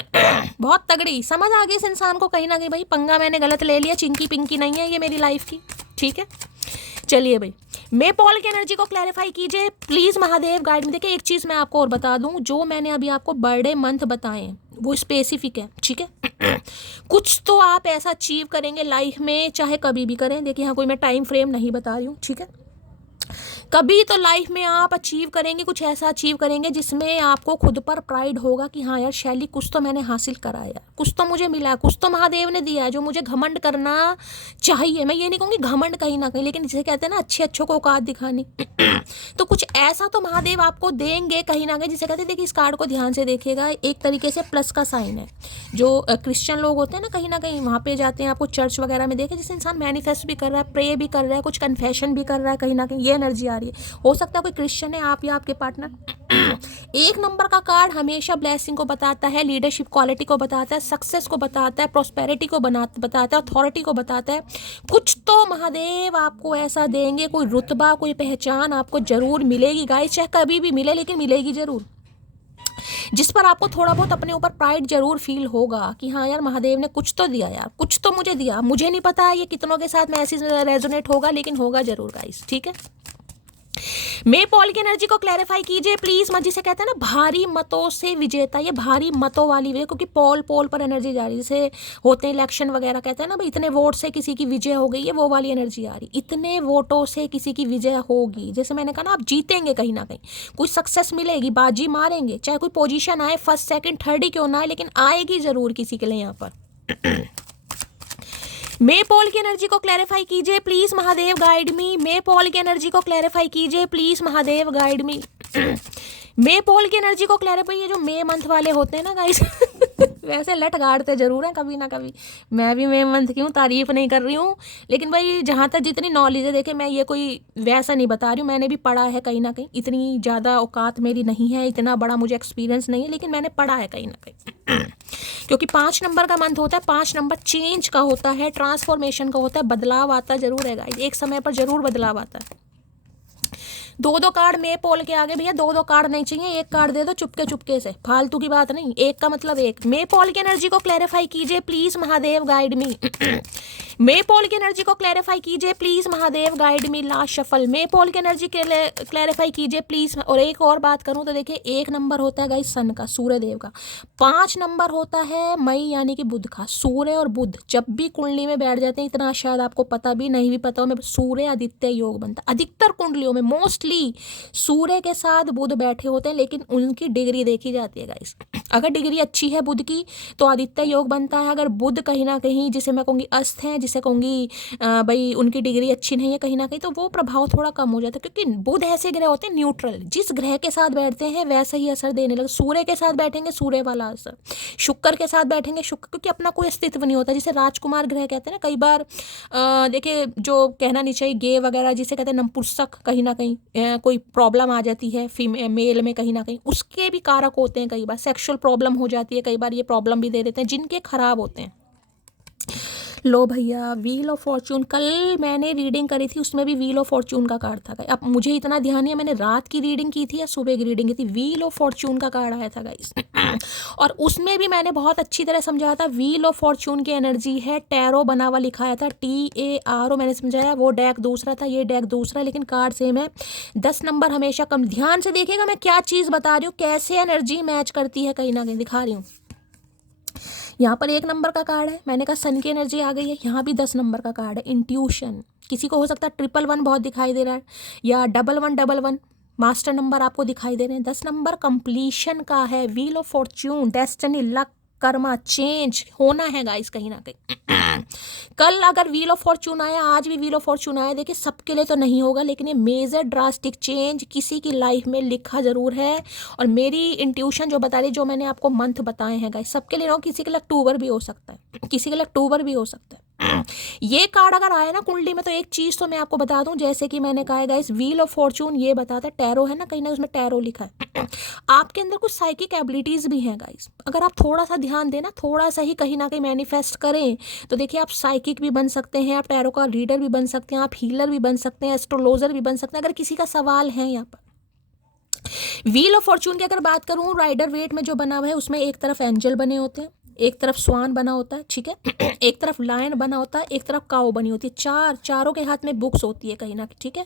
बहुत तगड़ी। समझ आ गई इस इंसान को कहीं ना कहीं भाई, पंगा मैंने गलत ले लिया, चिंकी पिंकी नहीं है ये मेरी लाइफ की। ठीक है, चलिए भाई, मे पॉल की एनर्जी को क्लैरिफाई कीजिए प्लीज़ महादेव गाइड में। देखिए एक चीज़ मैं आपको और बता दूं, जो मैंने अभी आपको बर्थडे मंथ बताए हैं वो स्पेसिफिक है। ठीक है, कुछ तो आप ऐसा अचीव करेंगे लाइफ में, चाहे कभी भी करें। देखिए यहाँ कोई मैं टाइम फ्रेम नहीं बता रही हूँ। ठीक है, कभी तो लाइफ में आप अचीव करेंगे, कुछ ऐसा अचीव करेंगे जिसमें आपको खुद पर प्राइड होगा कि हाँ यार शैली कुछ तो मैंने हासिल करा यार, कुछ तो मुझे मिला, कुछ तो महादेव ने दिया है जो मुझे घमंड करना चाहिए। मैं ये नहीं कहूँगी घमंड कहीं ना कहीं, लेकिन जिसे कहते हैं ना अच्छे अच्छों को औकात दिखानी। तो कुछ ऐसा तो महादेव आपको देंगे कहीं ना कहीं, जिसे कहते हैं। देखिए इस कार्ड को ध्यान से देखिएगा, एक तरीके से प्लस का साइन है। जो क्रिश्चियन लोग होते हैं ना कहीं वहाँ पे जाते हैं, आपको चर्च वगैरह में देखे, जिसे इंसान मैनिफेस्ट भी कर रहा है, प्रे भी कर रहा है, कुछ कन्फेशन भी कर रहा है कहीं ना कहीं, ये एनर्जी आ रही है। हो सकता है कोई क्रिश्चियन है, आप या आपके पार्टनर। एक नंबर का कार्ड हमेशा ब्लेसिंग को बताता है, लीडरशिप क्वालिटी को बताता है, सक्सेस को बताता है, प्रोस्पेरिटी को बताता है, अथॉरिटी को बताता है। कुछ तो महादेव आपको ऐसा देंगे, कोई रुतबा, कोई पहचान आपको जरूर मिलेगी गाइस, चाहे कभी भी मिले लेकिन मिलेगी जरूर, जिस पर आपको थोड़ा बहुत अपने ऊपर प्राइड जरूर फील होगा कि हाँ यार महादेव ने कुछ तो दिया यार, कुछ तो मुझे दिया। मुझे नहीं पता ये कितनों के साथ मैसेज रेजोनेट होगा, लेकिन होगा जरूर गाइस। ठीक है, मे पॉल की एनर्जी को क्लैरिफाई कीजिए प्लीज। जिसे कहते हैं ना भारी मतों से विजेता, ये भारी मतों वाली वजह, क्योंकि पोल पर एनर्जी जा रही है, जैसे होते हैं इलेक्शन वगैरह, कहते हैं ना भाई इतने वोट से किसी की विजय हो गई है, वो वाली एनर्जी आ रही। इतने वोटों से किसी की विजय होगी, जैसे मैंने कहा ना आप जीतेंगे कहीं ना कहीं, कोई सक्सेस मिलेगी, बाजी मारेंगे, चाहे कोई पोजीशन आए, फर्स्ट सेकंड थर्ड ही क्यों ना आए, लेकिन आएगी जरूर किसी के लिए यहाँ पर। मे पॉल की एनर्जी को क्लैरिफाई कीजिए please Mahadev guide me. May Paul की एनर्जी को क्लैरिफाई कीजिए please Mahadev guide me. May Paul की एनर्जी को क्लैरिफाई, ये जो मे मंथ वाले होते हैं ना गाइस वैसे लट गाड़ते जरूर हैं कभी ना कभी। मैं भी मे मंथ की हूँ, तारीफ नहीं कर रही हूँ, लेकिन भाई जहाँ तक जितनी नॉलेज है, देखे मैं ये कोई वैसा नहीं बता रही हूँ, मैंने भी पढ़ा है कहीं ना कहीं। इतनी ज़्यादा औकात मेरी नहीं है, इतना बड़ा मुझे एक्सपीरियंस नहीं है, लेकिन मैंने पढ़ा है कहीं ना कहीं। क्योंकि 5 नंबर का मंथ होता है, 5 नंबर चेंज का होता है, ट्रांसफॉर्मेशन का होता है, बदलाव आता जरूर है गाइस, एक समय पर जरूर बदलाव आता है। दो दो कार्ड में पोल के आगे भैया दो दो कार्ड नहीं चाहिए, एक कार्ड दे दो चुपके चुपके से, फालतू की बात नहीं, एक का मतलब एक। मे पोल की एनर्जी को क्लैरिफाई कीजिए प्लीज, महादेव गाइड मी। मे पोल की एनर्जी को क्लैरिफाई कीजिए please, Mahadev guide me. Last shuffle, मे पोल की एनर्जी क्लैरिफाई कीजिए प्लीज। और एक और बात करूं तो देखिए, 1 नंबर होता है गाइस सन का, सूर्य देव का। 5 नंबर होता है मई यानी कि बुध का। सूर्य और बुध जब भी कुंडली में बैठ जाते हैं, इतना शायद आपको पता भी नहीं भी पता हो, मैं सूर्य आदित्य योग बनता है। अधिकतर कुंडलियों में मोस्टली सूर्य के साथ बुध बैठे होते हैं, लेकिन उनकी डिग्री देखी जाती है गाइस। अगर डिग्री अच्छी है बुध की तो आदित्य योग बनता है। अगर बुध कहीं ना कहीं, जिसे मैं कहूँगी अस्त है, जिसे कहूँगी भाई उनकी डिग्री अच्छी नहीं है कहीं ना कहीं, तो वो प्रभाव थोड़ा कम हो जाता है। क्योंकि बुध ऐसे ग्रह होते हैं न्यूट्रल, जिस ग्रह के साथ बैठते हैं वैसा ही असर देने लगे। सूर्य के साथ बैठेंगे सूर्य वाला असर, शुक्र के साथ बैठेंगे शुक्र, क्योंकि अपना कोई अस्तित्व नहीं होता। जिसे राजकुमार ग्रह कहते हैं ना, कई बार देखिए जो कहना नहीं चाहिए, गे वगैरह जिसे कहते हैं नपुंसक, कहीं ना कहीं कोई प्रॉब्लम आ जाती है मेल में, कहीं ना कहीं उसके भी कारक होते हैं। कई बार सेक्सुअल प्रॉब्लम हो जाती है, कई बार ये प्रॉब्लम भी दे देते हैं जिनके खराब होते हैं। लो भैया, व्हील ऑफ फॉर्च्यून, कल मैंने रीडिंग करी थी, उसमें भी व्हील ऑफ फॉर्च्यून का कार्ड था। अब मुझे इतना ध्यान नहीं है मैंने रात की रीडिंग की थी या सुबह की रीडिंग की थी, व्हील ऑफ फॉर्च्यून का कार्ड आया था गाइस। और उसमें भी मैंने बहुत अच्छी तरह समझाया था, व्हील ऑफ फॉर्च्यून की एनर्जी है टैरो बना हुआ, लिखाया था TARO, मैंने समझाया। वो डेक दूसरा था, ये डेक दूसरा, लेकिन कार्ड सेम है। 10 नंबर हमेशा कम। ध्यान से देखिएगा मैं क्या चीज़ बता रही हूँ, कैसे एनर्जी मैच करती है, कहीं ना कहीं दिखा रही हूँ। यहाँ पर 1 नंबर का कार्ड है, मैंने कहा सन की एनर्जी आ गई है। यहाँ भी 10 नंबर का कार्ड है, इंट्यूशन। किसी को हो सकता है 111 बहुत दिखाई दे रहा है, या 1111 मास्टर नंबर आपको दिखाई दे रहे हैं। 10 नंबर कंप्लीशन का है, wheel of Fortune, destiny, luck, Karma, change होना है गाइस कहीं ना कहीं। कल अगर व्हील ऑफ फॉर्च्यून आया, आज भी व्हील ऑफ फॉर्च्यून आया, देखिए सबके लिए तो नहीं होगा, लेकिन ये मेजर ड्रास्टिक चेंज किसी की लाइफ में लिखा जरूर है। और मेरी इंट्यूशन जो बता रही, जो मैंने आपको मंथ बताए हैं गाइस, सबके लिए ना, किसी के लिए अक्टूबर भी हो सकता है, किसी के लिए अक्टूबर भी हो सकता है। ये कार्ड अगर आया ना कुंडली में, तो एक चीज तो मैं आपको बता दूं, जैसे कि मैंने कहा गाइस, व्हील ऑफ फॉर्च्यून ये बताता है, टैरो है ना, कहीं ना उसमें टैरो लिखा है। आपके अंदर कुछ साइकिक एबिलिटीज भी हैं गाइस, अगर आप थोड़ा सा ध्यान देना, थोड़ा सा ही कहीं ना कहीं मैनिफेस्ट करें, तो देखिए आप साइकिक भी बन सकते हैं, आप टैरो का रीडर भी बन सकते हैं, आप हीलर भी बन सकते हैं, एस्ट्रोलॉजर भी बन सकते हैं। अगर किसी का सवाल है यहाँ पर, व्हील ऑफ फॉर्च्यून की अगर बात करूं, राइडर वेट में जो बना हुआ है, उसमें एक तरफ एंजल बने होते हैं, एक तरफ स्वान बना होता है, ठीक है। एक तरफ लायन बना होता है, एक तरफ काऊ बनी होती है, चारों के हाथ में बुक्स होती है कहीं ना कहीं, ठीक है।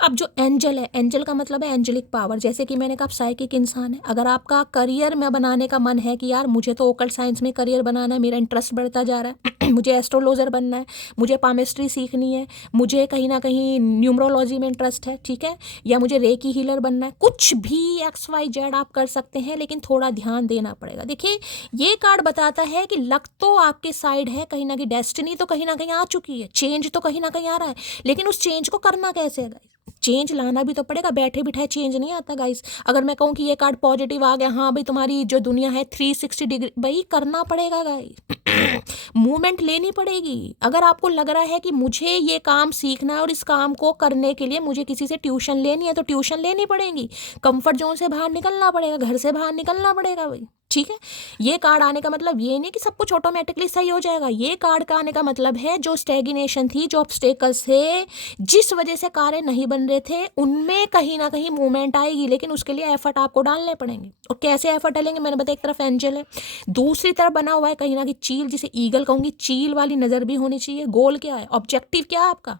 अब जो एंजल है, एंजल का मतलब है एंजेलिक पावर। जैसे कि मैंने कहा, आप साइकिक इंसान है, अगर आपका करियर में बनाने का मन है कि यार मुझे तो ओकल्ट साइंस में करियर बनाना है, मेरा इंटरेस्ट बढ़ता जा रहा है, मुझे एस्ट्रोलॉजर बनना है, मुझे पामिस्ट्री सीखनी है, मुझे कहीं ना कहीं न्यूमरोलॉजी में इंटरेस्ट है, ठीक है, या मुझे रेकी हीलर बनना है, कुछ भी XYZ आप कर सकते हैं, लेकिन थोड़ा ध्यान देना पड़ेगा। देखिए ये कार्ड बताता है कि लक तो आपके साइड है कहीं ना कहीं, डेस्टिनी तो कहीं ना कहीं आ चुकी है, चेंज तो कहीं ना कहीं आ रहा है, लेकिन उस चेंज को करना कैसे है गाइस? चेंज लाना भी तो पड़ेगा, बैठे बिठाए चेंज नहीं आता गाइस। अगर मैं कहूँ कि ये कार्ड पॉजिटिव आ गया, हाँ भाई तुम्हारी जो दुनिया है 360 डिग्री, भाई करना पड़ेगा गाइस। मूवमेंट लेनी पड़ेगी। अगर आपको लग रहा है कि मुझे ये काम सीखना है और इस काम को करने के लिए मुझे किसी से ट्यूशन लेनी है, तो ट्यूशन लेनी पड़ेगी, कंफर्ट जोन से बाहर निकलना पड़ेगा, घर से बाहर निकलना पड़ेगा भाई, ठीक है। ये कार्ड आने का मतलब ये नहीं कि सब कुछ ऑटोमेटिकली सही हो जाएगा। ये कार्ड का आने का मतलब है जो स्टेगनेशन थी, जो ऑब्स्टेकल्स थे, जिस वजह से कार्य नहीं बन रहे थे, उनमें कहीं ना कहीं मूवमेंट आएगी, लेकिन उसके लिए एफर्ट आपको डालने पड़ेंगे। और कैसे एफर्ट डालेंगे, मैंने बताया, एक तरफ एंजल है, दूसरी तरफ बना हुआ है कहीं ना कहीं चील, जिसे ईगल कहूंगी, चील वाली नजर भी होनी चाहिए। गोल क्या है, ऑब्जेक्टिव क्या है आपका?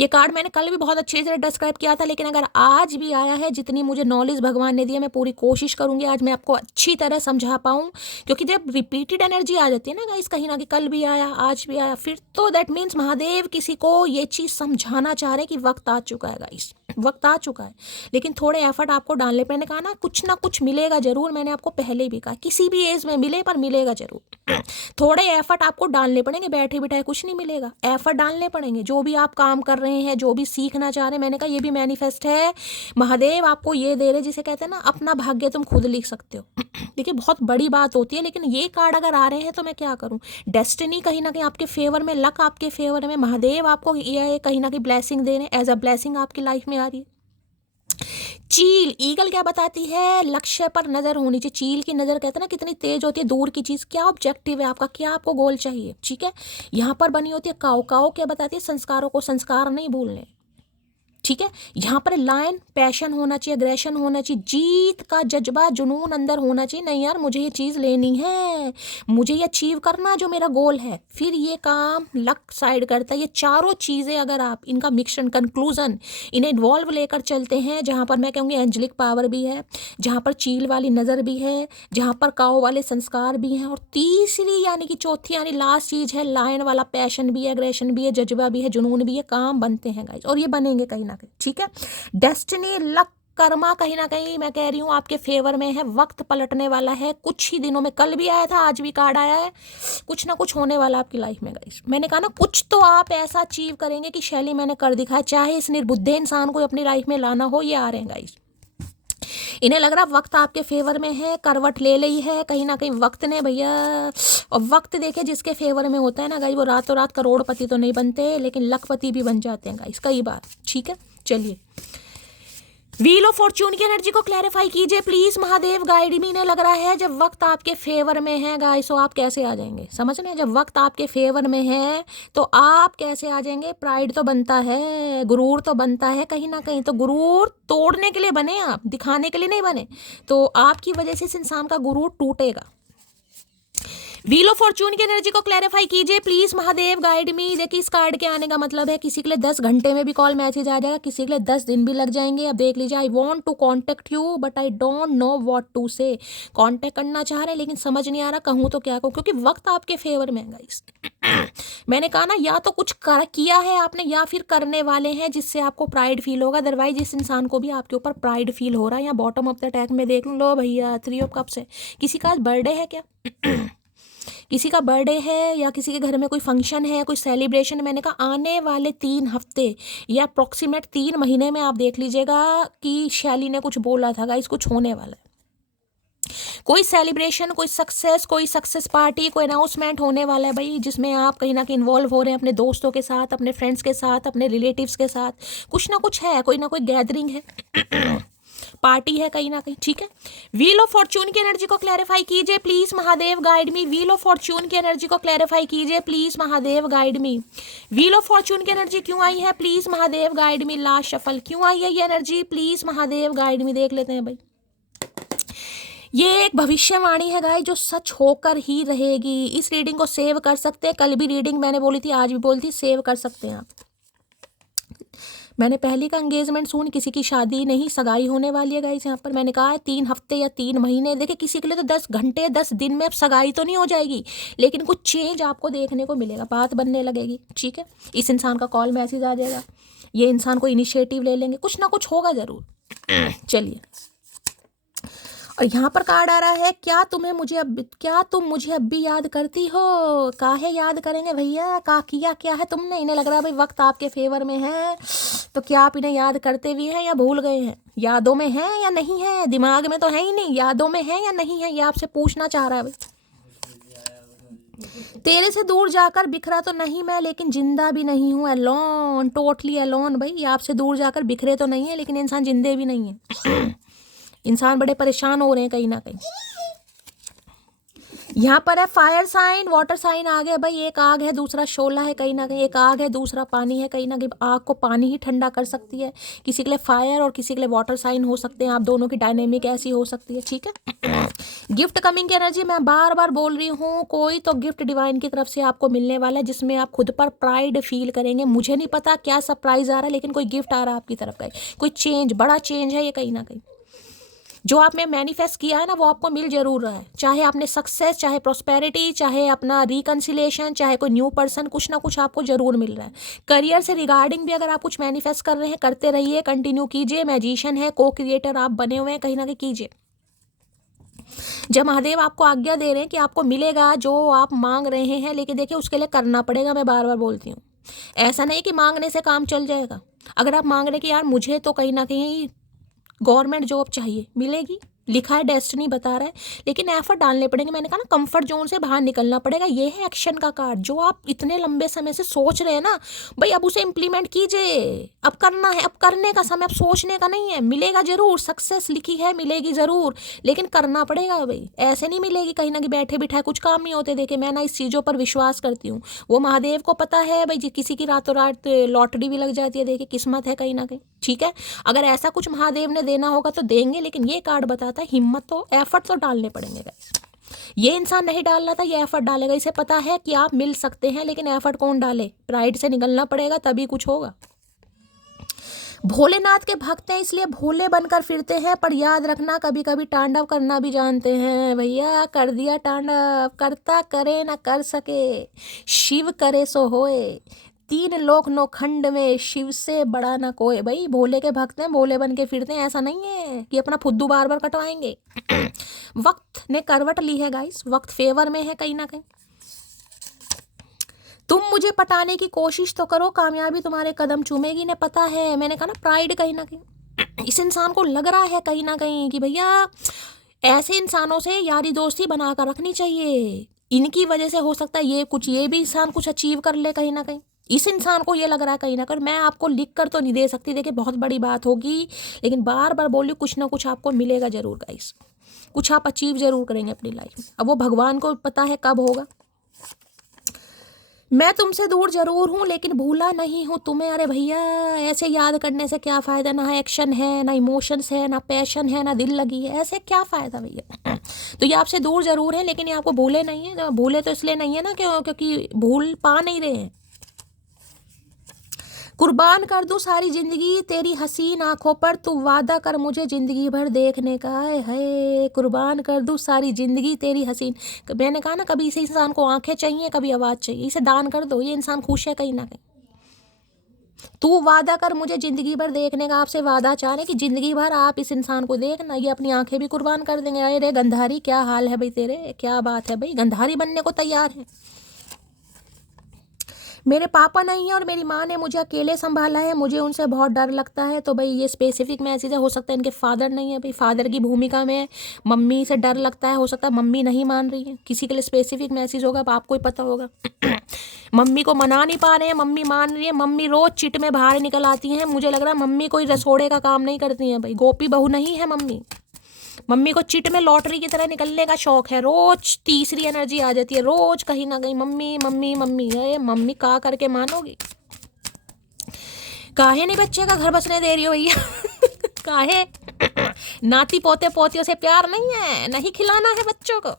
ये कार्ड मैंने कल भी बहुत अच्छे से डिस्क्राइब किया था, लेकिन अगर आज भी आया है, जितनी मुझे नॉलेज भगवान ने दी है, मैं पूरी कोशिश करूंगी आज मैं आपको अच्छी तरह समझा पाऊँ। क्योंकि जब रिपीटेड एनर्जी आ जाती है ना गाइस, कहीं ना कहीं कल भी आया आज भी आया, फिर तो दैट मीन्स महादेव किसी को ये चीज़ समझाना चाह रहे हैं कि वक्त आ चुका है गाइस, वक्त आ चुका है। लेकिन थोड़े एफर्ट आपको डालने, मैंने कहा ना कुछ मिलेगा जरूर, मैंने आपको पहले भी कहा, किसी भी एज में मिले पर मिलेगा जरूर। थोड़े एफर्ट आपको डालने पड़ेंगे, बैठे बिठाए कुछ नहीं मिलेगा, एफर्ट डालने पड़ेंगे। जो भी आप काम कर रहे हैं, जो भी सीखना चाह रहे हैं, मैंने कहा ये भी मैनिफेस्ट है, महादेव आपको ये दे रहे, जिसे कहते हैं ना अपना भाग्य तुम खुद लिख सकते हो। देखिए बहुत बड़ी बात होती है, लेकिन ये कार्ड अगर आ रहे हैं तो मैं क्या करूं, डेस्टिनी कहीं ना कहीं आपके फेवर में, लक आपके फेवर में, महादेव आपको ये कहीं ना कहीं ब्लेसिंग दे रहे हैं, एज अ ब्लेसिंग आपकी लाइफ में आ रही है। चील, ईगल क्या बताती है, लक्ष्य पर नजर होनी चाहिए। चील की नजर कहते हैं ना कितनी तेज होती है, दूर की चीज, क्या ऑब्जेक्टिव है आपका, क्या आपको गोल चाहिए, ठीक है। यहाँ पर बनी होती है काऊ, काऊ क्या बताती है, संस्कारों को, संस्कार नहीं भूलने, ठीक है। यहाँ पर लायन, पैशन होना चाहिए, अग्रेशन होना चाहिए, जीत का जज्बा, जुनून अंदर होना चाहिए। नहीं यार मुझे ये चीज़ लेनी है, मुझे ये अचीव करना जो मेरा गोल है। फिर ये काम लक साइड करता है। ये चारों चीज़ें अगर आप इनका मिक्सन, कंक्लूजन, इन्हें इन्वॉल्व लेकर चलते हैं, जहाँ पर मैं कहूँगी एंजलिक पावर भी है, जहाँ पर चील वाली नज़र भी है, जहाँ पर काऊ वाले संस्कार भी हैं, और तीसरी यानी कि चौथी यानी लास्ट चीज़ है लायन वाला पैशन भी है, एग्रेशन भी है, जज्बा भी है, जुनून भी है। काम बनते हैं गाइस, और ये बनेंगे कहीं ना कहीं। ठीक है। डेस्टिनी, लक, कर्मा कहीं ना कहीं मैं कह रही हूँ आपके फेवर में है। वक्त पलटने वाला है कुछ ही दिनों में। कल भी आया था, आज भी कार्ड आया है। कुछ ना कुछ होने वाला आपकी लाइफ में गाइस। मैंने कहा ना कुछ तो आप ऐसा अचीव करेंगे कि शैली मैंने कर दिखाया। चाहे इस निर्बुद्धे इंसान को अपनी लाइफ में लाना हो, ये आ रहे हैं गाइस। इन्हें लग रहा वक्त आपके फेवर में है, करवट ले ली है कहीं ना कहीं वक्त ने भैया। और वक्त देखे जिसके फेवर में होता है ना गाइस, वो रातों रात करोड़पति तो नहीं बनते, लेकिन लखपति भी बन जाते हैं गाइस कई बार। ठीक है, चलिए व्हील ऑफ फॉर्च्यून की एनर्जी को क्लैरिफाई कीजिए प्लीज महादेव, गाइड मी। ने लग रहा है जब वक्त आपके फेवर में है गाइस, तो आप कैसे आ जाएंगे, समझ रहे हैं? जब वक्त आपके फेवर में है तो आप कैसे आ जाएंगे? प्राइड तो बनता है, गुरूर तो बनता है कहीं ना कहीं। तो गुरूर तोड़ने के लिए बने आप, दिखाने के लिए नहीं बने। तो आपकी वजह से इस इंसान का गुरूर टूटेगा। व्हील ऑफ फॉर्च्यून की एनर्जी को क्लैरिफाई कीजिए प्लीज महादेव, गाइड मी। देखिए इस कार्ड के आने का मतलब है किसी के लिए 10 घंटे में भी कॉल मैसेज आ जाएगा, किसी के लिए 10 दिन भी लग जाएंगे। अब देख लीजिए, I want to contact you but I don't know what to say. Contact करना चाह रहे हैं लेकिन समझ नहीं आ रहा कहूँ तो क्या कहूँ, क्योंकि वक्त आपके फेवर में है गाइस। मैंने कहा ना, या तो कुछ किया है आपने या फिर करने वाले हैं जिससे आपको प्राइड फील होगा। अदरवाइज इस इंसान को भी आपके ऊपर प्राइड फील हो रहा है। या बॉटम ऑफ द टैग में देख लो भैया, 3 ऑफ कप्स है। किसी का आज बर्थडे है क्या? किसी का बर्थडे है या किसी के घर में कोई फंक्शन है, कोई सेलिब्रेशन। मैंने कहा आने वाले 3 हफ्ते या अप्रोक्सीमेट 3 महीने में आप देख लीजिएगा कि शैली ने कुछ बोला था गाइस, कुछ होने वाला है। कोई सेलिब्रेशन, कोई सक्सेस पार्टी, कोई अनाउंसमेंट होने वाला है भाई, जिसमें आप कहीं ना कहीं इन्वॉल्व हो रहे हैं अपने दोस्तों के साथ, अपने फ्रेंड्स के साथ, अपने रिलेटिव्स के साथ। कुछ ना कुछ है, कोई ना कोई गैदरिंग है, पार्टी है कहीं ना कहीं। ठीक है। व्हील ऑफ फॉर्च्यून की एनर्जी को क्लैरिफाई कीजिए please Mahadev, guide me. Wheel of Fortune की एनर्जी को क्लैरिफाई कीजिए please Mahadev, guide me. Wheel of Fortune की एनर्जी क्यों आई है please Mahadev, guide me. Last shuffle क्यों आई है ये एनर्जी प्लीज महादेव, गाइड मी। देख लेते हैं भाई। ये एक भविष्यवाणी है गाइस जो सच होकर ही रहेगी। इस रीडिंग को सेव कर सकते हैं। कल भी रीडिंग मैंने बोली थी, आज भी बोली थी, सेव कर सकते हैं आप। मैंने पहली का एंगेजमेंट सून, किसी की शादी नहीं, सगाई होने वाली है गाइस। यहाँ पर मैंने कहा है 3 हफ्ते या 3 महीने। देखिए किसी के लिए तो 10 घंटे 10 दिन में अब सगाई तो नहीं हो जाएगी, लेकिन कुछ चेंज आपको देखने को मिलेगा, बात बनने लगेगी। ठीक है। इस इंसान का कॉल मैसेज आ जाएगा, ये इंसान को इनिशिएटिव ले लेंगे, कुछ ना कुछ होगा जरूर। चलिए, और यहाँ पर कार्ड आ रहा है, क्या तुम मुझे अब भी याद करती हो? काहे याद करेंगे भैया, का किया क्या है तुमने? इन्हें लग रहा है भाई वक्त आपके फेवर में है, तो क्या आप इन्हें याद करते भी हैं या भूल गए हैं? यादों में है या नहीं है? दिमाग में तो है ही नहीं, यादों में है या नहीं है, ये आपसे पूछना चाह रहा है भाई। तेरे से दूर जाकर बिखरा तो नहीं मैं, लेकिन जिंदा भी नहीं हूँ। अलोन, टोटली अलोन भाई। आपसे दूर जाकर बिखरे तो नहीं है, लेकिन इंसान जिंदे भी नहीं है। इंसान बड़े परेशान हो रहे हैं कहीं ना कहीं। यहाँ पर है फायर साइन, वाटर साइन आ गया भाई। एक आग है, दूसरा शोला है कहीं ना कहीं। एक आग है, दूसरा पानी है कहीं ना कहीं। आग को पानी ही ठंडा कर सकती है। किसी के लिए फायर और किसी के लिए वाटर साइन हो सकते हैं। आप दोनों की डायनेमिक ऐसी हो सकती है। ठीक है। गिफ्ट कमिंग की एनर्जी मैं बार बार बोल रही हूँ, कोई तो गिफ्ट डिवाइन की तरफ से आपको मिलने वाला है जिसमें आप खुद पर प्राइड फील करेंगे। मुझे नहीं पता क्या सरप्राइज आ रहा है, लेकिन कोई गिफ्ट आ रहा है आपकी तरफ का, कोई चेंज, बड़ा चेंज है ये कहीं ना कहीं। जो आपने मैनिफेस्ट किया है ना, वो आपको मिल जरूर रहा है। चाहे आपने सक्सेस, चाहे प्रॉस्पेरिटी, चाहे अपना रिकन्सिलेशन, चाहे कोई न्यू पर्सन, कुछ ना कुछ आपको जरूर मिल रहा है। करियर से रिगार्डिंग भी अगर आप कुछ मैनिफेस्ट कर रहे हैं, करते रहिए, कंटिन्यू कीजिए। मैजिशियन है, को क्रिएटर आप बने हुए हैं, कहीं ना कहीं कीजिए। जब महादेव आपको आज्ञा दे रहे हैं कि आपको मिलेगा जो आप मांग रहे हैं, लेकिन देखिए उसके लिए करना पड़ेगा। मैं बार बार बोलती हूँ, ऐसा नहीं कि मांगने से काम चल जाएगा। अगर आप मांग रहे कि यार मुझे तो कहीं ना कहीं गवर्नमेंट जॉब चाहिए, मिलेगी? लिखा है, डेस्टिनी बता रहा है, लेकिन एफर्ट डालने पड़ेंगे। मैंने कहा ना, कंफर्ट जोन से बाहर निकलना पड़ेगा। ये है एक्शन का कार्ड। जो आप इतने लंबे समय से सोच रहे हैं ना भाई, अब उसे इम्प्लीमेंट कीजिए। अब करना है, अब करने का समय, अब सोचने का नहीं है। मिलेगा जरूर, सक्सेस लिखी है मिलेगी जरूर, लेकिन करना पड़ेगा भाई। ऐसे नहीं मिलेगी कहीं ना कहीं बैठे बिठाए, कुछ काम नहीं होते। देखे, मैं ना इस चीज़ों पर विश्वास करती हूँ। वो महादेव को पता है भाई, किसी की रातों रात लॉटरी भी लग जाती है। देखिए, किस्मत है कहीं ना कहीं, ठीक है। अगर ऐसा कुछ महादेव ने देना होगा तो देंगे, लेकिन ये कार्ड बताता है हिम्मत तो, एफर्ट तो डालने पड़ेंगे गाइस। ये इंसान नहीं डाल रहा था, ये एफर्ट डालेगा। इसे पता है कि आप मिल सकते हैं, लेकिन एफर्ट कौन डाले? प्राइड से निकलना पड़ेगा, तभी कुछ होगा। भोलेनाथ के भक्त हैं, इसलिए भोले बनकर फिरते हैं, पर याद रखना कभी कभी तांडव करना भी जानते हैं। भैया, कर दिया तांडव, करता करे ना कर सके, शिव करे सो होए, तीन लोक नौ खंड में शिव से बड़ा ना कोई। भाई, भोले के भक्त हैं, भोले बन के फिरते हैं। ऐसा नहीं है कि अपना फुद्दू बार बार कटवाएंगे। वक्त ने करवट ली है गाइस, वक्त फेवर में है कहीं ना कहीं। तुम मुझे पटाने की कोशिश तो करो, कामयाबी तुम्हारे कदम चूमेगी, ने पता है। मैंने कहा ना, प्राइड कहीं ना कहीं इस इंसान को लग रहा है कहीं ना कहीं कि भैया ऐसे इंसानों से यारी दोस्ती बनाकर रखनी चाहिए। इनकी वजह से हो सकता है ये भी इंसान कुछ अचीव कर ले कहीं ना कहीं। इस इंसान को ये लग रहा है कहीं ना कहीं। मैं आपको लिख कर तो नहीं दे सकती, देखिए बहुत बड़ी बात होगी, लेकिन बार बार बोल रही हूँ, कुछ ना कुछ आपको मिलेगा जरूर गाइस। कुछ आप अचीव जरूर करेंगे अपनी लाइफ में। अब वो भगवान को पता है कब होगा। मैं तुमसे दूर जरूर हूँ, लेकिन भूला नहीं हूँ तुम्हें। अरे भैया, ऐसे याद करने से क्या फ़ायदा? ना एक्शन है, ना इमोशंस है, ना पैशन है, ना दिल लगी है, ऐसे क्या फ़ायदा भैया। तो ये आपसे दूर जरूर है, लेकिन ये आपको भूले नहीं है। भूले तो इसलिए नहीं है ना क्योंकि भूल पा नहीं रहे हैं। कुर्बान कर दूं सारी जिंदगी तेरी हसीन आंखों पर, तू वादा कर मुझे जिंदगी भर देखने का। है कुर्बान कर दूं सारी जिंदगी तेरी हसीन। मैंने कहा ना, कभी इस इंसान को आंखें चाहिए, कभी आवाज़ चाहिए, इसे दान कर दो। ये इंसान खुश है कहीं ना कहीं। तू वादा कर मुझे जिंदगी भर देखने का, आपसे वादा चाह रहे कि जिंदगी भर आप इस इंसान को देखना। ये अपनी आंखें भी कुर्बान कर देंगे। अरे गंधारी, क्या हाल है भाई तेरे, क्या बात है भाई, गंधारी बनने को तैयार है। मेरे पापा नहीं है और मेरी माँ ने मुझे अकेले संभाला है, मुझे उनसे बहुत डर लगता है। तो भाई ये स्पेसिफिक मैसेज है। हो सकता है इनके फादर नहीं है भाई, फादर की भूमिका में मम्मी से डर लगता है। हो सकता है मम्मी नहीं मान रही है, किसी के लिए स्पेसिफिक मैसेज होगा, अब आपको ही पता होगा। मम्मी को मना नहीं पा रहे हैं, मम्मी मान रही है। मम्मी रोज चिट में बाहर निकल आती हैं। मुझे लग रहा है मम्मी कोई रसोड़े का काम नहीं करती हैं भाई, गोपी बहू नहीं है मम्मी। मम्मी को चिट में लॉटरी की तरह निकलने का शौक है। रोज तीसरी एनर्जी आ जाती है, रोज कहीं ना कहीं मम्मी मम्मी मम्मी। है मम्मी का करके मानोगी? काहे नहीं बच्चे का घर बसने दे रही हो भैया? काहे? नाती पोते पोतियों से प्यार नहीं है, नहीं खिलाना है बच्चों को।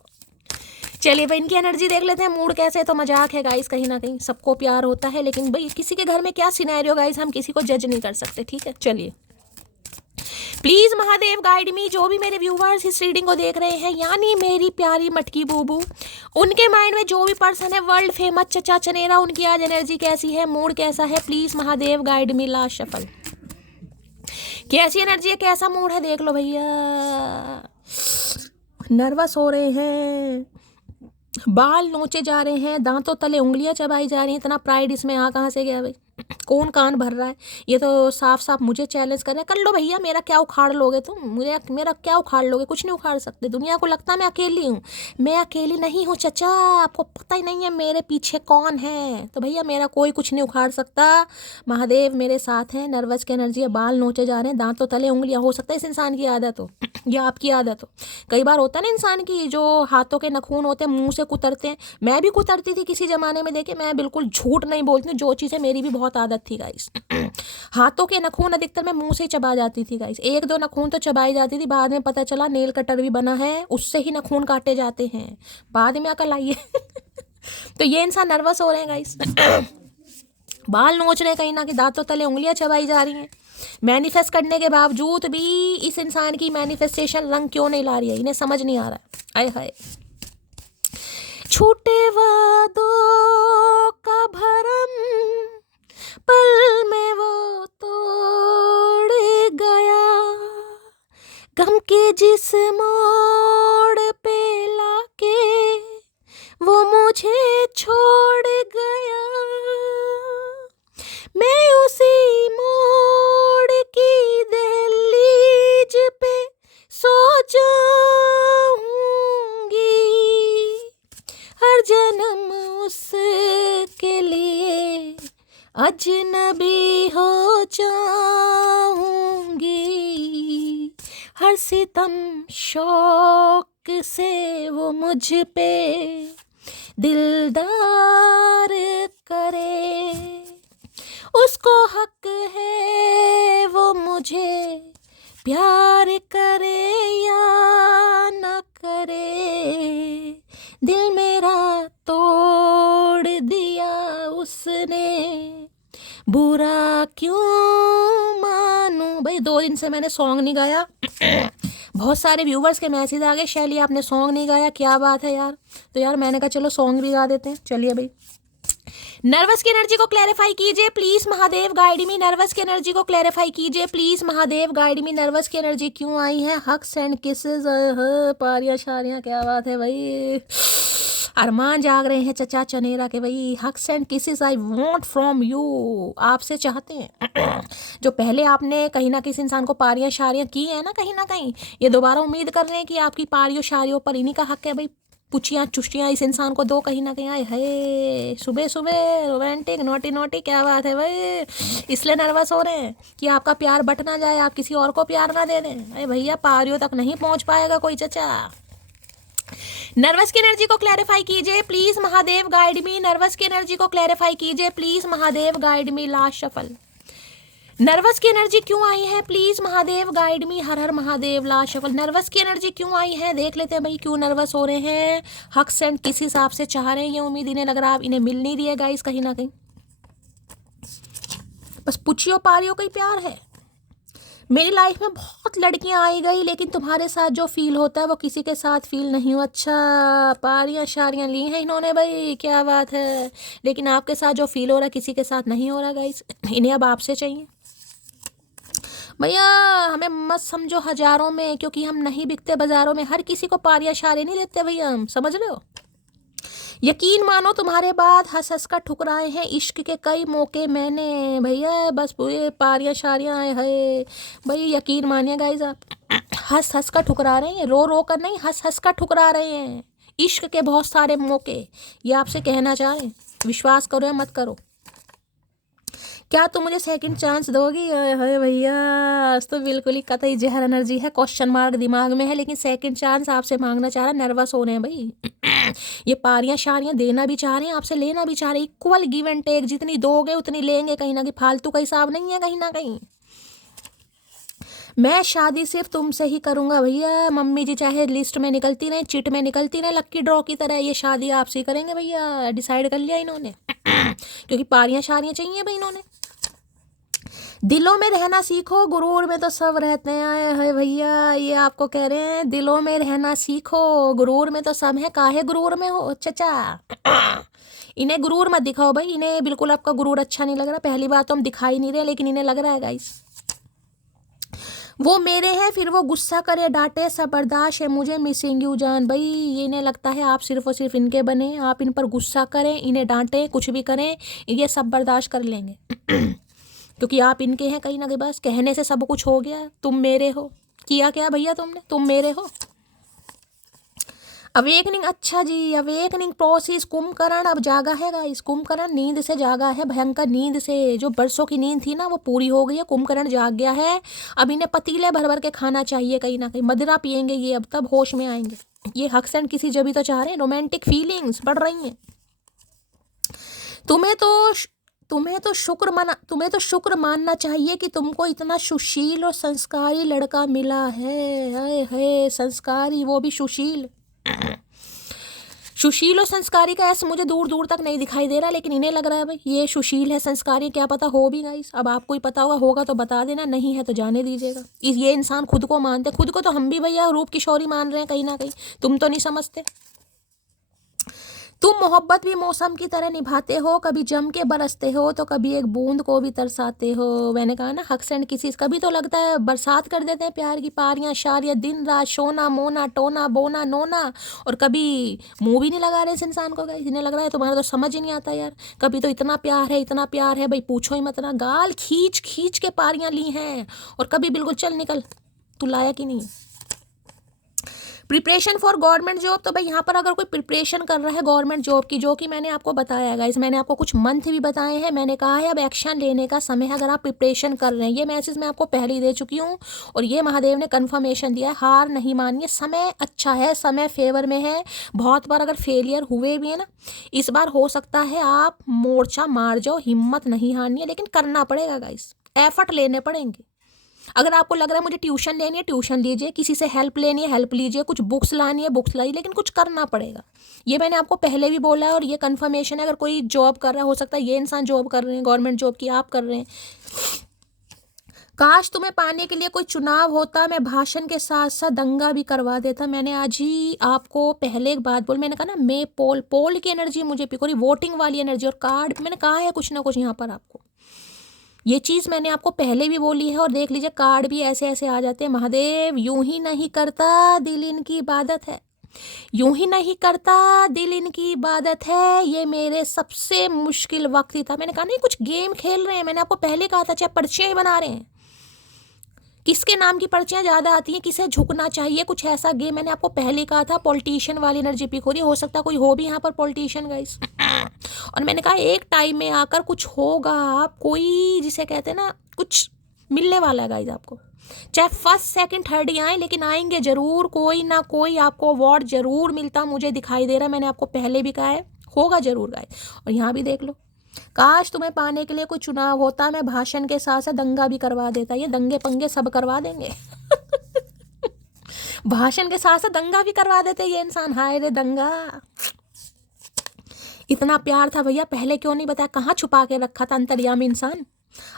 चलिए भाई, इनकी एनर्जी देख लेते हैं, मूड कैसे है। तो मजाक है गाइस, कहीं ना कहीं सबको प्यार होता है, लेकिन भाई किसी के घर में क्या सिनेरियो गाइस, हम किसी को जज नहीं कर सकते, ठीक है। चलिए, प्लीज महादेव गाइड मी। जो भी मेरे व्यूवर्स इस रीडिंग को देख रहे हैं, यानी मेरी प्यारी मटकी बूबू, उनके माइंड में जो भी पर्सन है वर्ल्ड फेमस चचा चनेरा, उनकी आज एनर्जी कैसी है, मूड कैसा है, please Mahadev guide me. Last shuffle, कैसी एनर्जी है, कैसा मूड है, देख लो भैया। नर्वस हो रहे हैं, बाल नोचे जा रहे हैं, दांतों तले उंगलियां चबाई जा रही हैं। इतना प्राइड इसमें आ कहाँ से गया भाई? कौन कान भर रहा है? ये तो साफ साफ मुझे चैलेंज कर रहे हैं। कर लो भैया, मेरा क्या उखाड़ लोगे तुम? मेरा क्या उखाड़ लोगे? कुछ नहीं उखाड़ सकते। दुनिया को लगता है मैं अकेली हूँ, मैं अकेली नहीं हूँ चचा। आपको पता ही नहीं है मेरे पीछे कौन है। तो भैया मेरा कोई कुछ नहीं उखाड़ सकता, महादेव मेरे साथ हैं। नर्वस की एनर्जी है, बाल नोचे जा रहे हैं, दांतों तले उंगलियां। हो सकता है इस इंसान की आदत हो या आपकी आदत हो। कई बार होता है ना इंसान की, जो हाथों के नखून होते हैं मुंह से कुतरते हैं। मैं भी कुतरती थी किसी जमाने में, देखे मैं बिल्कुल झूठ नहीं बोलती हूँ, जो चीज़ें मेरी भी बहुत आदत थी गाइस। हाथों के नखून अधिकतर मैं मुंह से ही चबा जाती थी गाइस। एक दो नखून तो चबाई जाती थी, बाद में पता चला नेल कटर भी बना है, उससे ही नखून काटे जाते हैं, बाद में अकल आई है। तो ये इंसान नर्वस हो रहे हैं गाइस। बाल नोच रहे हैं कहीं ना कहीं, दांतों तले उंगलियां चबाई जा रही हैं। मैनिफेस्ट करने के बावजूद भी इस इंसान की मैनिफेस्टेशन रंग क्यों नहीं ला रही है, इन्हें समझ नहीं आ रहा है। आय हाय, छूटे वादों का भरम पल में वो तोड़ गया, गम के जिस मोड़ पे लाके वो मुझे छोड़ गया, मैं उसी मोड़ की दहलीज पे सो जा जन्म उसके लिए अजनबी हो जाऊंगी, हर सितम शौक से वो मुझ पे दिलदार करे, उसको हक है वो मुझे प्यार करे या न करे, दिल मेरा तोड़ दिया उसने, बुरा क्यों मानूं। भाई 2 दिन से मैंने सॉन्ग नहीं गाया बहुत सारे व्यूवर्स के मैसेज आ गए, शैली आपने सॉन्ग नहीं गाया, क्या बात है यार। तो यार मैंने कहा चलो सॉन्ग भी गा देते हैं। चलिए भाई, नर्वस की एनर्जी को क्लैरिफाई कीजिए please Mahadev guide me, nervous की एनर्जी को क्लैरिफाई कीजिए please Mahadev guide me, nervous की एनर्जी क्यों आई है। हक्स एंड किसेस, पारियां शारियां, क्या बात है भाई, अरमान जाग रहे हैं चचा चनेरा के भाई। Hugs and kisses I want from you, आपसे चाहते हैं जो पहले आपने कहीं ना किसी इंसान को पारियां शारियां की है ना कहीं, ये दोबारा उम्मीद कर रहे हैं कि आपकी पारियों शारियों पर इन्हीं का हक है भाई। पुचियाँ चुष्टियाँ इस इंसान को दो कहीं ना कहीं। आए है सुबह सुबह रोमांटिक नोटी नोटी, क्या बात है भाई, इसलिए नर्वस हो रहे हैं कि आपका प्यार बट ना जाए, आप किसी और को प्यार ना दे दें। अरे भैया पारियों तक नहीं पहुंच पाएगा कोई चचा। नर्वस की एनर्जी को क्लैरिफाई कीजिए please Mahadev guide me, nervous की एनर्जी को क्लैरिफाई कीजिए please Mahadev guide me. Last shuffle, nervous की एनर्जी क्यों आई है प्लीज महादेव गाइड मी, हर हर महादेव। लास्ट शफल, नर्वस की एनर्जी क्यों आई है, देख लेते हैं भाई क्यों नर्वस हो रहे हैं। हक्स एंड किस हिसाब से चाह रहे हैं, ये उम्मीद इन्हें लग रहा है इन्हें मिल नहीं रही है गाइस कहीं ना कहीं, बस पुछियो पारियों का ही प्यार है। मेरी लाइफ में बहुत लड़कियां आई गई, लेकिन तुम्हारे साथ जो फील होता है वो किसी के साथ फील नहीं हो। अच्छा, पारियां शारियां ली हैं इन्होंने भाई, क्या बात है, लेकिन आपके साथ जो फील हो रहा है किसी के साथ नहीं हो रहा गाइस, इन्हें अब आपसे चाहिए। भैया हमें मत समझो हजारों में, क्योंकि हम नहीं बिकते बाजारों में, हर किसी को पारियां शारे नहीं देते भैया हम, समझ रहे हो। यकीन मानो तुम्हारे बाद हंस हंस कर ठुकराए हैं इश्क के कई मौके मैंने भैया, बस ये पारियां शारियां आए है भाई, यकीन मानिए गाइस आप, हंस हंस कर ठुकरा रहे हैं, रो रो कर नहीं, हंस हंस कर ठुकरा रहे हैं इश्क के बहुत सारे मौके। ये आपसे कहना चाह रहे हैं, विश्वास करो या मत करो। क्या तुम मुझे सेकंड चांस दोगी। अरे भैया आज तो बिल्कुल ही कतई जहर एनर्जी है, क्वेश्चन मार्क दिमाग में है, लेकिन सेकंड चांस आपसे मांगना चाह रहा है, नर्वस हो रहे हैं भाई। ये पारियां शारियां देना भी चाह रहे हैं, आपसे लेना भी चाह रहे हैं, इक्वल गिव एंड टेक, जितनी दोगे उतनी लेंगे, कहीं ना कहीं फालतू का हिसाब नहीं है कहीं ना कहीं। मैं शादी सिर्फ तुमसे ही करूंगा भैया, मम्मी जी चाहे लिस्ट में निकलती रहे, चिट में निकलती रहे, लक्की ड्रॉ की तरह, ये शादी आपसे करेंगे भैया, डिसाइड कर लिया इन्होंने क्योंकि पारियां शारियां चाहिए भाई इन्होंने। दिलों में रहना सीखो, गुरूर में तो सब रहते हैं। है भैया ये आपको कह रहे हैं, दिलों में रहना सीखो, गुरूर में तो सब है, काहे गुरूर में हो चचा। इन्हें गुरूर मत दिखाओ भाई, इन्हें बिल्कुल आपका गुरूर अच्छा नहीं लग रहा। पहली बात तो हम दिखाई नहीं रहे, लेकिन इन्हें लग रहा है गाइस वो मेरे हैं, फिर वो गुस्सा करे डांटे, सब बर्दाश्त है मुझे, मिसिंग यू जान। भाई ये इन्हें लगता है आप सिर्फ और सिर्फ इनके बने, आप इन पर गुस्सा करें, इन्हें डांटें, कुछ भी करें, ये सब बर्दाश्त कर लेंगे क्योंकि आप इनके हैं कहीं ना कहीं, बस कहने से सब कुछ हो गया, तुम मेरे हो। किया क्या भैया तुमने, तुम मेरे हो। अवेकनिंग, अच्छा जी, अवेकनिंग प्रोसेस, कुंभकर्ण अब जागा है गाइस, कुंभकर्ण नींद से जागा है, भयंकर नींद से, जो बरसों की नींद थी ना वो पूरी हो गई है, कुंभकर्ण जाग गया है। अब इन्हें पतीले भर भर के खाना चाहिए कहीं ना कहीं, मदिरा पियेंगे ये, अब तब होश में आएंगे ये। हक्स एंड किसी जब भी तो चाह रहे हैं, रोमांटिक फीलिंग्स बढ़ रही हैं। तुम्हें तो शुक्र मानना चाहिए कि तुमको इतना सुशील और संस्कारी लड़का मिला है। हाय हाय, संस्कारी, वो भी सुशील। सुशील और संस्कारी का ऐसा मुझे दूर दूर तक नहीं दिखाई दे रहा, लेकिन इन्हें लग रहा है भाई ये सुशील है, संस्कारी, क्या पता हो भी गाइस। अब आपको ही पता होगा तो बता देना, नहीं है तो जाने दीजिएगा। ये इंसान खुद को मानते, खुद को तो हम भी भैया रूप किशोरी मान रहे हैं कहीं ना कहीं, तुम तो नहीं समझते। तुम मोहब्बत भी मौसम की तरह निभाते हो, कभी जम के बरसते हो तो कभी एक बूंद को भी तरसाते हो। मैंने कहा ना हक्स एंड किसी, कभी तो लगता है बरसात कर देते हैं प्यार की, पारियां शारियां, दिन रात शोना मोना टोना बोना नोना, और कभी मुंह भी नहीं लगा रहे इस इंसान को गाइस। इन्हें लग रहा है तुम्हारा तो समझ ही नहीं आता यार, कभी तो इतना प्यार है भाई पूछो ही मत ना, गाल खींच खींच के पारियां ली हैं, और कभी बिल्कुल चल निकल तू लायक ही नहीं। प्रिपरेशन फॉर गवर्नमेंट जॉब, तो भाई यहाँ पर अगर कोई प्रिपरेशन कर रहा है गवर्नमेंट जॉब की, जो कि मैंने आपको बताया है गाइस, मैंने आपको कुछ मंथ भी बताए हैं, मैंने कहा है अब एक्शन लेने का समय है अगर आप प्रिपरेशन कर रहे हैं। ये मैसेज मैं आपको पहले ही दे चुकी हूँ और ये महादेव ने कन्फर्मेशन दिया है। हार नहीं मानिए, समय अच्छा है, समय फेवर में है। बहुत बार अगर फेलियर हुए भी है ना, इस बार हो सकता है आप मोर्चा मार जाओ, हिम्मत नहीं हारनी है, लेकिन करना पड़ेगा गाइस, एफर्ट लेने पड़ेंगे। अगर आपको लग रहा है मुझे ट्यूशन लेनी है, ट्यूशन लीजिए, किसी से हेल्प लेनी है, हेल्प लीजिए, कुछ बुक्स लानी है, बुक्स लाइए, लेकिन कुछ करना पड़ेगा। ये मैंने आपको पहले भी बोला है और ये कन्फर्मेशन है। अगर कोई जॉब कर रहा है, हो सकता है ये इंसान जॉब कर रहे हैं, गवर्नमेंट जॉब की आप कर रहे हैं। काश तुम्हें पाने के लिए कोई चुनाव होता, मैं भाषण के साथ साथ दंगा भी करवा देता। मैंने आज ही आपको पहले एक बात बोल, मैंने कहा ना, मैं पोल की एनर्जी मुझे पिक हो रही, वोटिंग वाली एनर्जी, और कार्ड मैंने कहा है कुछ ना कुछ यहाँ पर आपको। ये चीज़ मैंने आपको पहले भी बोली है और देख लीजिए कार्ड भी ऐसे ऐसे आ जाते हैं। महादेव यूं ही नहीं करता, दिल इनकी इबादत है, यूं ही नहीं करता, दिल इनकी इबादत है। ये मेरे सबसे मुश्किल वक्त ही था। मैंने कहा नहीं, कुछ गेम खेल रहे हैं, मैंने आपको पहले कहा था, चाहे पर्चियाँ ही बना रहे हैं, किसके नाम की पर्चियाँ ज़्यादा आती हैं, किसे झुकना चाहिए, कुछ ऐसा गेम मैंने आपको पहले कहा था। पॉलिटिशियन वाली एनर्जी पिक हो रही है, हो सकता कोई हो भी यहाँ पर पॉलिटिशियन गाइस। और मैंने कहा एक टाइम में आकर कुछ होगा, आप कोई जिसे कहते हैं ना, कुछ मिलने वाला है गाइस आपको, चाहे फर्स्ट सेकंड थर्ड ही आए, लेकिन आएंगे जरूर, कोई ना कोई आपको अवार्ड जरूर मिलता मुझे दिखाई दे रहा है। मैंने आपको पहले भी कहा है, होगा जरूर गाइस। और यहाँ भी देख लो, काश तुम्हें पाने के लिए कोई चुनाव होता, मैं भाषण के साथ साथ दंगा भी करवा देता। ये दंगे पंगे सब करवा देंगे भाषण के साथ साथ दंगा भी करवा देते ये इंसान। हाय रे दंगा, इतना प्यार था भैया, पहले क्यों नहीं बताया, कहाँ छुपा के रखा था अंतर्यामी इंसान।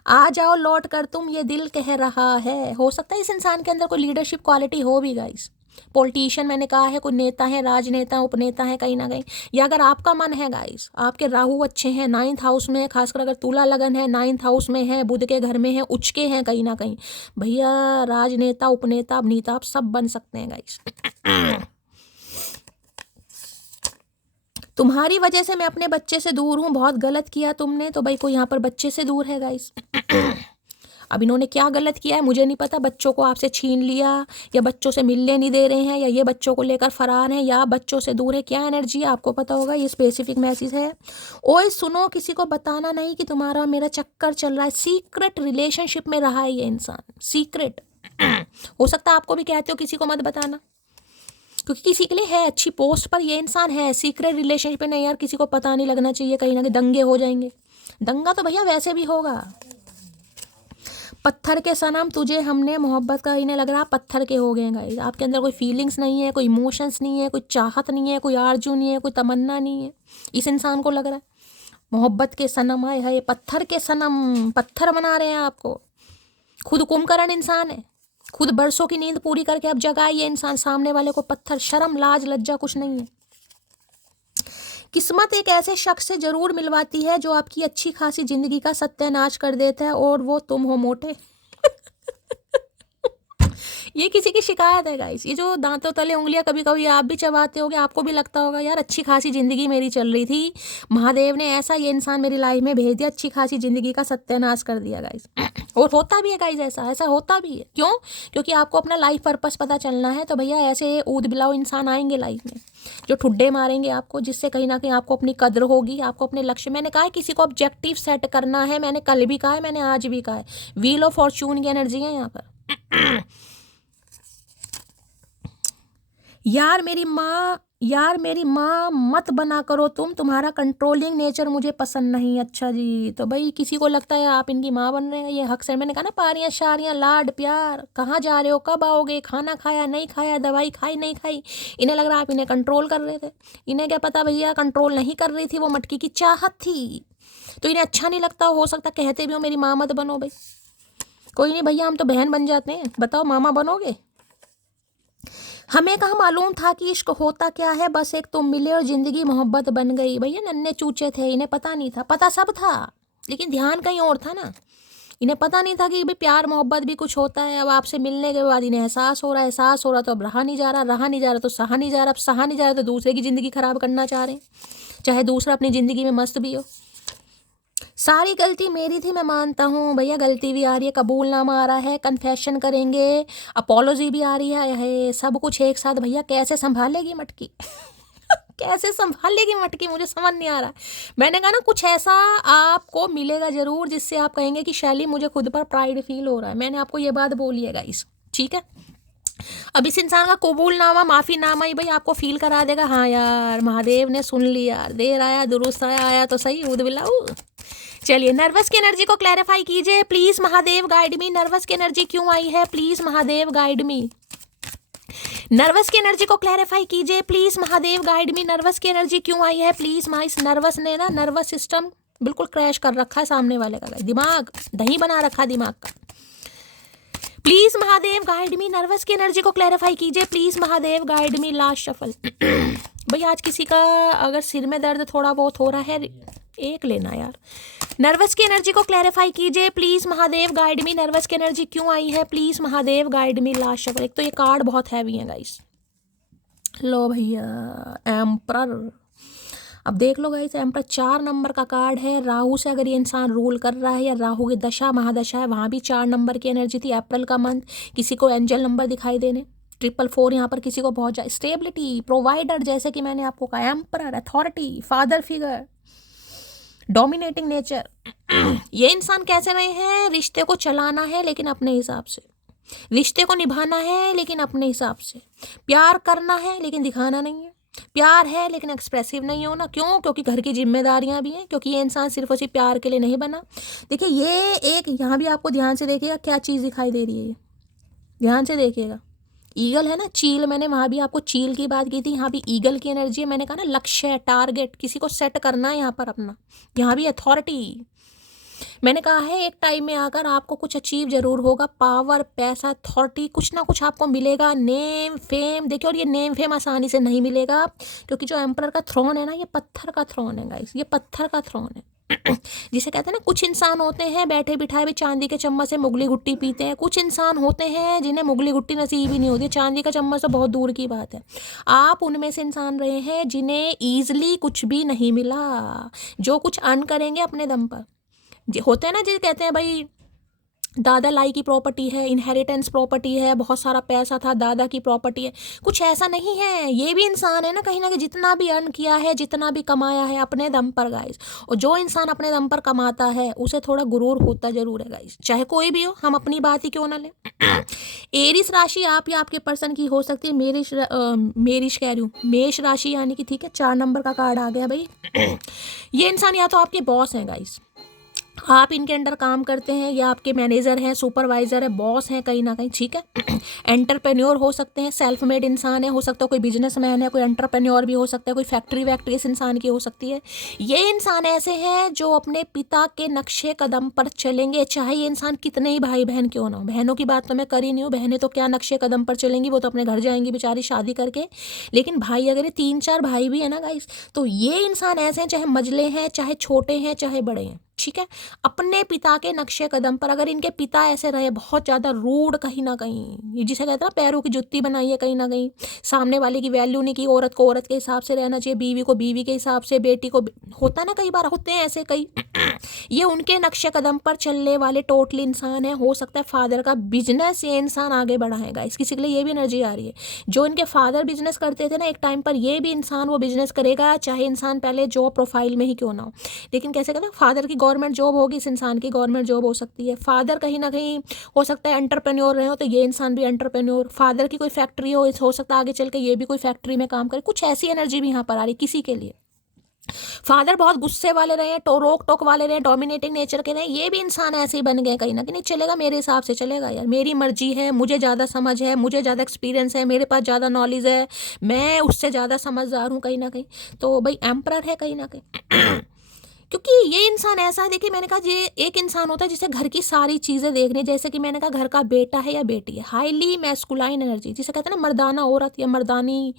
आ जाओ लौट कर तुम, ये दिल कह रहा है। हो सकता है इस इंसान के अंदर कोई लीडरशिप क्वालिटी हो भी गाइस। पॉलिटिशियन मैंने कहा है, कोई नेता है, राजनेता, उपनेता है कहीं ना कहीं। या अगर आपका मन है गाइस, आपके राहु अच्छे हैं, 9th हाउस में, खासकर अगर तुला लगन है, 9th हाउस में है, बुध के घर में है, उच्च के हैं कहीं ना कहीं, भैया राजनेता, उपनेता, अभिनेता आप सब बन सकते हैं गाइस। तुम्हारी वजह से मैं अपने बच्चे से दूर हूँ, बहुत गलत किया तुमने। तो भाई कोई यहाँ पर बच्चे से दूर है गाइस। अब इन्होंने क्या गलत किया है मुझे नहीं पता, बच्चों को आपसे छीन लिया, या बच्चों से मिलने नहीं दे रहे हैं, या ये बच्चों को लेकर फरार हैं, या बच्चों से दूर है, क्या एनर्जी है आपको पता होगा। ये स्पेसिफिक मैसेज है। ओए सुनो, किसी को बताना नहीं कि तुम्हारा मेरा चक्कर चल रहा है। सीक्रेट रिलेशनशिप में रहा है ये इंसान, सीक्रेट। हो सकता है आपको भी कहते हो किसी को मत बताना, क्योंकि किसी के लिए है अच्छी पोस्ट पर ये इंसान है, सीक्रेट रिलेशनशिप में नहीं यार, किसी को पता नहीं लगना चाहिए, कहीं ना कहीं दंगे हो जाएंगे। दंगा तो भैया वैसे भी होगा। पत्थर के सनम तुझे हमने मोहब्बत का, इन्हें लग रहा पत्थर के हो गए गाइस। आपके अंदर कोई फीलिंग्स नहीं है, कोई इमोशंस नहीं है, कोई चाहत नहीं है, कोई आरजू नहीं है, कोई तमन्ना नहीं है। इस इंसान को लग रहा है मोहब्बत के सनम आए है, पत्थर के सनम, पत्थर बना रहे हैं आपको। खुद कुंभकर्ण इंसान है, खुद बरसों की नींद पूरी करके अब जगाए ये इंसान, सामने वाले को पत्थर। शर्म लाज लज्जा कुछ नहीं है। किस्मत एक ऐसे शख्स से जरूर मिलवाती है जो आपकी अच्छी खासी जिंदगी का सत्यानाश कर देता है, और वो तुम हो मोटे। ये किसी की शिकायत है गाइस। ये जो दांतों तले उंगलियां कभी कभी आप भी चबाते होगे, आपको भी लगता होगा यार अच्छी खासी जिंदगी मेरी चल रही थी, महादेव ने ऐसा ये इंसान मेरी लाइफ में भेज दिया, अच्छी खासी जिंदगी का सत्यानाश कर दिया गाइस। और होता भी है गाइस, ऐसा होता भी है। क्यों? क्योंकि आपको अपना लाइफ पर्पस पता चलना है, तो भैया ऐसे ऊद बिलाओ इंसान आएंगे लाइफ में जो ठुड्डे मारेंगे आपको, जिससे कहीं ना कहीं आपको अपनी कद्र होगी, आपको अपने लक्ष्य। मैंने कहा है किसी को ऑब्जेक्टिव सेट करना है, मैंने कल भी कहा है, मैंने आज भी कहा है। व्हील ऑफ फॉर्चून की एनर्जी है यहाँ पर। यार मेरी माँ मत बना करो तुम, तुम्हारा कंट्रोलिंग नेचर मुझे पसंद नहीं। अच्छा जी, तो भाई किसी को लगता है आप इनकी माँ बन रहे हैं, ये हक से। मैंने कहा ना, पारियां शारियां लाड प्यार, कहाँ जा रहे हो, कब आओगे, खाना खाया नहीं खाया, दवाई खाई नहीं खाई। इन्हें लग रहा आप इन्हें कंट्रोल कर रहे थे। इन्हें क्या पता भैया कंट्रोल नहीं कर रही थी, वो मटकी की चाहत थी। तो इन्हें अच्छा नहीं लगता, हो सकता कहते भी हो मेरी माँ मत बनो। भाई कोई नहीं भैया, हम तो बहन बन जाते हैं, बताओ मामा बनोगे। हमें कहाँ मालूम था कि इश्क होता क्या है, बस एक तुम मिले और जिंदगी मोहब्बत बन गई। भैया नन्हे चूचे थे, इन्हें पता नहीं था, पता सब था लेकिन ध्यान कहीं और था ना। इन्हें पता नहीं था कि भाई प्यार मोहब्बत भी कुछ होता है। अब आपसे मिलने के बाद इन्हें एहसास हो रहा तो अब रहा नहीं जा रहा तो सहा नहीं जा रहा, अब सहा नहीं जा रहा तो दूसरे की ज़िंदगी ख़राब करना चाह रहे हैं, चाहे दूसरा अपनी ज़िंदगी में मस्त भी हो। सारी गलती मेरी थी, मैं मानता हूँ भैया, गलती भी आ रही है, कबूलनामा आ रहा है, कन्फेशन करेंगे, अपोलॉजी भी आ रही है, सब कुछ एक साथ। भैया कैसे संभालेगी मटकी कैसे संभालेगी मटकी, मुझे समझ नहीं आ रहा। मैंने कहा ना कुछ ऐसा आपको मिलेगा जरूर जिससे आप कहेंगे कि शैली मुझे खुद पर प्राइड फील हो रहा है। मैंने आपको ये बात बोली है गाइस, ठीक है। अब इस इंसान का कबूलनामा, माफ़ीनामा ही भाई आपको फील करा देगा, हाँ यार महादेव ने सुन लिया यार, देर आया दुरुस्त आया, आया तो सही, ऊद बिल्लाऊ। चलिए, नर्वस की एनर्जी को क्लैरिफाई कीजिए please Mahadev, guide me. Nervous की एनर्जी क्यों आई है, please Mahadev guide me. Nervous की एनर्जी को क्लैरिफाई कीजिए please Mahadev, guide me. Nervous की एनर्जी क्यों आई है प्लीज। इस नर्वस ने ना नर्वस सिस्टम बिल्कुल क्रैश कर रखा है सामने वाले का, दिमाग दही बना रखा दिमाग का। Please Mahadev guide me, nervous की एनर्जी को क्लैरिफाई कीजिए please Mahadev, guide me. Last shuffle. भाई आज किसी का अगर सिर में दर्द थोड़ा बहुत हो रहा है, एक लेना यार। नर्वस की एनर्जी को क्लैरिफाई कीजिए please Mahadev, guide me. Nervous की एनर्जी क्यों आई है please Mahadev, guide me. Last shuffle. एक तो ये कार्ड बहुत हैवी है गाइस। लो भैया, एम्परर। अब देख लो गाइस, एम्परर 4 नंबर का कार्ड है। राहु से अगर ये इंसान रूल कर रहा है या राहु की दशा महादशा है, वहाँ भी 4 नंबर की एनर्जी थी। अप्रैल का मंथ, किसी को एंजल नंबर दिखाई देने 444, यहाँ पर किसी को बहुत ज़्यादा स्टेबिलिटी, प्रोवाइडर, जैसे कि मैंने आपको कहा, emperor, authority, father figure, dominating nature. ये इंसान कैसे रहे हैं, रिश्ते को चलाना है लेकिन अपने हिसाब से, रिश्ते को निभाना है लेकिन अपने हिसाब से, प्यार करना है लेकिन दिखाना नहीं है, प्यार है लेकिन एक्सप्रेसिव नहीं होना। क्यों? क्योंकि घर की जिम्मेदारियां भी हैं, क्योंकि ये इंसान सिर्फ और सिर्फ प्यार के लिए नहीं बना। देखिए ये एक, यहाँ भी आपको ध्यान से देखिएगा क्या चीज़ दिखाई दे रही है, ध्यान से देखिएगा। ईगल है ना, चील, मैंने वहाँ भी आपको चील की बात की थी, यहाँ भी ईगल की एनर्जी है। मैंने कहा ना लक्ष्य, टारगेट, किसी को सेट करना है यहाँ पर अपना। यहाँ भी अथॉरिटी, मैंने कहा है एक टाइम में आकर आपको कुछ अचीव जरूर होगा, पावर, पैसा, अथॉरिटी, कुछ ना कुछ आपको मिलेगा, नेम फेम। देखिए, और ये नेम फेम आसानी से नहीं मिलेगा, क्योंकि जो एम्परर का थ्रोन है ना, ये पत्थर का थ्रोन है गाइस, ये पत्थर का थ्रोन है। जिसे कहते हैं ना, कुछ इंसान होते हैं बैठे बिठाए भी चांदी के चम्मच से मुगली गुट्टी पीते हैं, कुछ इंसान होते हैं जिन्हें मुगली गुट्टी नसीब ही नहीं होती, चांदी का चम्मच तो बहुत दूर की बात है। आप उनमें से इंसान रहे हैं जिन्हें ईजिली कुछ भी नहीं मिला, जो कुछ अर्न करेंगे अपने दम पर। होते हैं ना, जिसे कहते हैं भाई दादा लाई की प्रॉपर्टी है, इनहेरिटेंस प्रॉपर्टी है, बहुत सारा पैसा था, दादा की प्रॉपर्टी है। कुछ ऐसा नहीं है, ये भी इंसान है ना कहीं ना कहीं, जितना भी अर्न किया है, जितना भी कमाया है अपने दम पर गाइस। और जो इंसान अपने दम पर कमाता है उसे थोड़ा गुरूर होता जरूर है गाइस, चाहे कोई भी हो, हम अपनी बात ही क्यों ना लें। एरिस राशि आप या आपके पर्सन की हो सकती है, मेरिश कह रही हूँ, मेष राशि यानी कि, ठीक है, 4 नंबर का कार्ड आ गया भाई। ये इंसान या तो आपके बॉस हैं गाइस, आप इनके अंडर काम करते हैं, या आपके मैनेजर हैं, सुपरवाइजर है, बॉस हैं कहीं ना कहीं, ठीक है। एंटरप्रेन्योर हो सकते हैं, सेल्फ मेड इंसान है, हो सकता है कोई बिजनेसमैन है, कोई एंटरप्रेन्योर भी हो सकता है, कोई फैक्ट्री वैक्ट्री इस इंसान की हो सकती है। ये इंसान ऐसे हैं जो अपने पिता के नक्शे कदम पर चलेंगे, चाहे ये इंसान कितने ही भाई बहन क्यों ना हो। बहनों की बात तो मैं कर ही नहीं हूँ, बहनें तो क्या नक्शे कदम पर चलेंगी, वो तो अपने घर जाएंगी बेचारी शादी करके। लेकिन भाई, अगर ये 3-4 भाई भी है ना गाइस, तो ये इंसान ऐसे हैं, चाहे मजले हैं, चाहे छोटे हैं, चाहे बड़े हैं, ठीक है, अपने पिता के नक्शे कदम पर। अगर इनके पिता ऐसे रहे बहुत ज़्यादा रूड, कहीं ना कहीं, ये जिसे कहते हैं ना पैरों की जुत्ती बनाई है, कहीं ना कहीं सामने वाले की वैल्यू नहीं की, औरत को औरत के हिसाब से रहना चाहिए, बीवी को बीवी के हिसाब से, बेटी को, होता ना कई बार होते हैं ऐसे कई। ये उनके नक्शे कदम पर चलने वाले टोटल इंसान है। हो सकता है फादर का बिजनेस ये इंसान आगे बढ़ाएगा, इस किसी के लिए ये भी एनर्जी आ रही है। जो इनके फादर बिजनेस करते थे ना एक टाइम पर, ये भी इंसान वो बिजनेस करेगा, चाहे इंसान पहले जॉब प्रोफाइल में ही क्यों ना हो। लेकिन कैसे कहते हैं, फादर की गवर्नमेंट जॉब होगी, इस इंसान की गवर्नमेंट जॉब हो सकती है। फादर कहीं ना कहीं हो सकता है एंटरप्रेन्योर रहे हो, तो ये इंसान भी एंटरप्रेन्योर। फादर की कोई फैक्ट्री हो सकता है आगे चल के ये भी कोई फैक्ट्री में काम करे। कुछ ऐसी एनर्जी भी यहाँ पर आ रही किसी के लिए। फादर बहुत गुस्से वाले रहे हैं, रोक टोक वाले रहे, डोमिनेटिंग नेचर के रहे, ये भी इंसान ऐसे ही बन गए कहीं ना कहीं। नहीं चलेगा मेरे हिसाब से, चलेगा यार, मेरी मर्जी है, मुझे ज़्यादा समझ है, मुझे ज़्यादा एक्सपीरियंस है, मेरे पास ज़्यादा नॉलेज है, मैं उससे ज़्यादा समझदार हूँ कहीं ना कहीं। तो भाई एम्परर है कहीं ना कहीं। क्योंकि ये इंसान ऐसा है, देखिए मैंने कहा ये एक इंसान होता है जिसे घर की सारी चीज़ें देखनी, जैसे कि मैंने कहा घर का बेटा है या बेटी है, हाईली मैस्कुलाइन एनर्जी, जिसे कहते हैं ना मर्दाना औरत या मर्दानी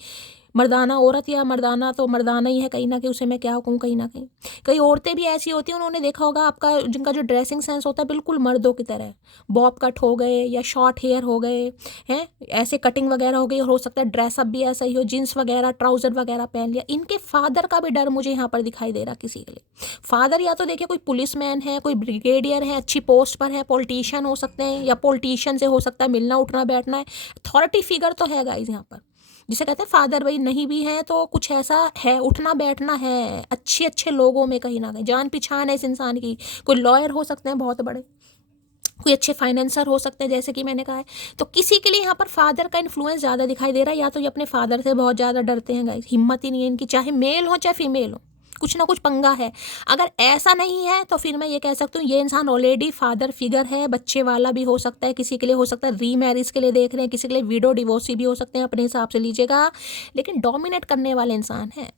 मर्दाना औरत या मर्दाना तो मर्दाना ही है कहीं ना कहीं, उसे मैं क्या कहूँ। कहीं ना कहीं कई औरतें भी ऐसी होती हैं, उन्होंने देखा होगा आपका, जिनका जो ड्रेसिंग सेंस होता है बिल्कुल मर्दों की तरह, बॉब कट हो गए या शॉर्ट हेयर हो गए हैं, ऐसे कटिंग वगैरह हो गई, और हो सकता है ड्रेसअप भी ऐसा ही हो, जीन्स वगैरह ट्राउजर वगैरह पहन लिया। इनके फादर का भी डर मुझे यहाँ पर दिखाई दे रहा किसी के लिए। फादर या तो देखिए कोई पुलिसमैन है, कोई ब्रिगेडियर है, अच्छी पोस्ट पर है, पॉलिटिशियन हो सकते हैं, या पॉलिटिशियन से हो सकता है मिलना उठना बैठना है, अथॉरिटी फिगर तो है गाइज यहाँ पर, जिसे कहते हैं फादर। भाई नहीं भी है तो कुछ ऐसा है, उठना बैठना है अच्छे अच्छे लोगों में, कहीं ना कहीं जान पहचान है इस इंसान की। कोई लॉयर हो सकते हैं बहुत बड़े, कोई अच्छे फाइनेंसर हो सकते हैं, जैसे कि मैंने कहा है। तो किसी के लिए यहाँ पर फादर का इन्फ्लुएंस ज़्यादा दिखाई दे रहा है, या तो ये अपने फादर से बहुत ज़्यादा डरते हैं गाइस, हिम्मत ही नहीं है इनकी, चाहे मेल हो चाहे फीमेल हो, कुछ ना कुछ पंगा है। अगर ऐसा नहीं है तो फिर मैं ये कह सकती हूँ ये इंसान ऑलरेडी फादर फिगर है, बच्चे वाला भी हो सकता है, किसी के लिए हो सकता है रीमैरिज के लिए देख रहे हैं, किसी के लिए विडो डिवोर्सी भी हो सकते हैं, अपने हिसाब से लीजिएगा। लेकिन डोमिनेट करने वाले इंसान है,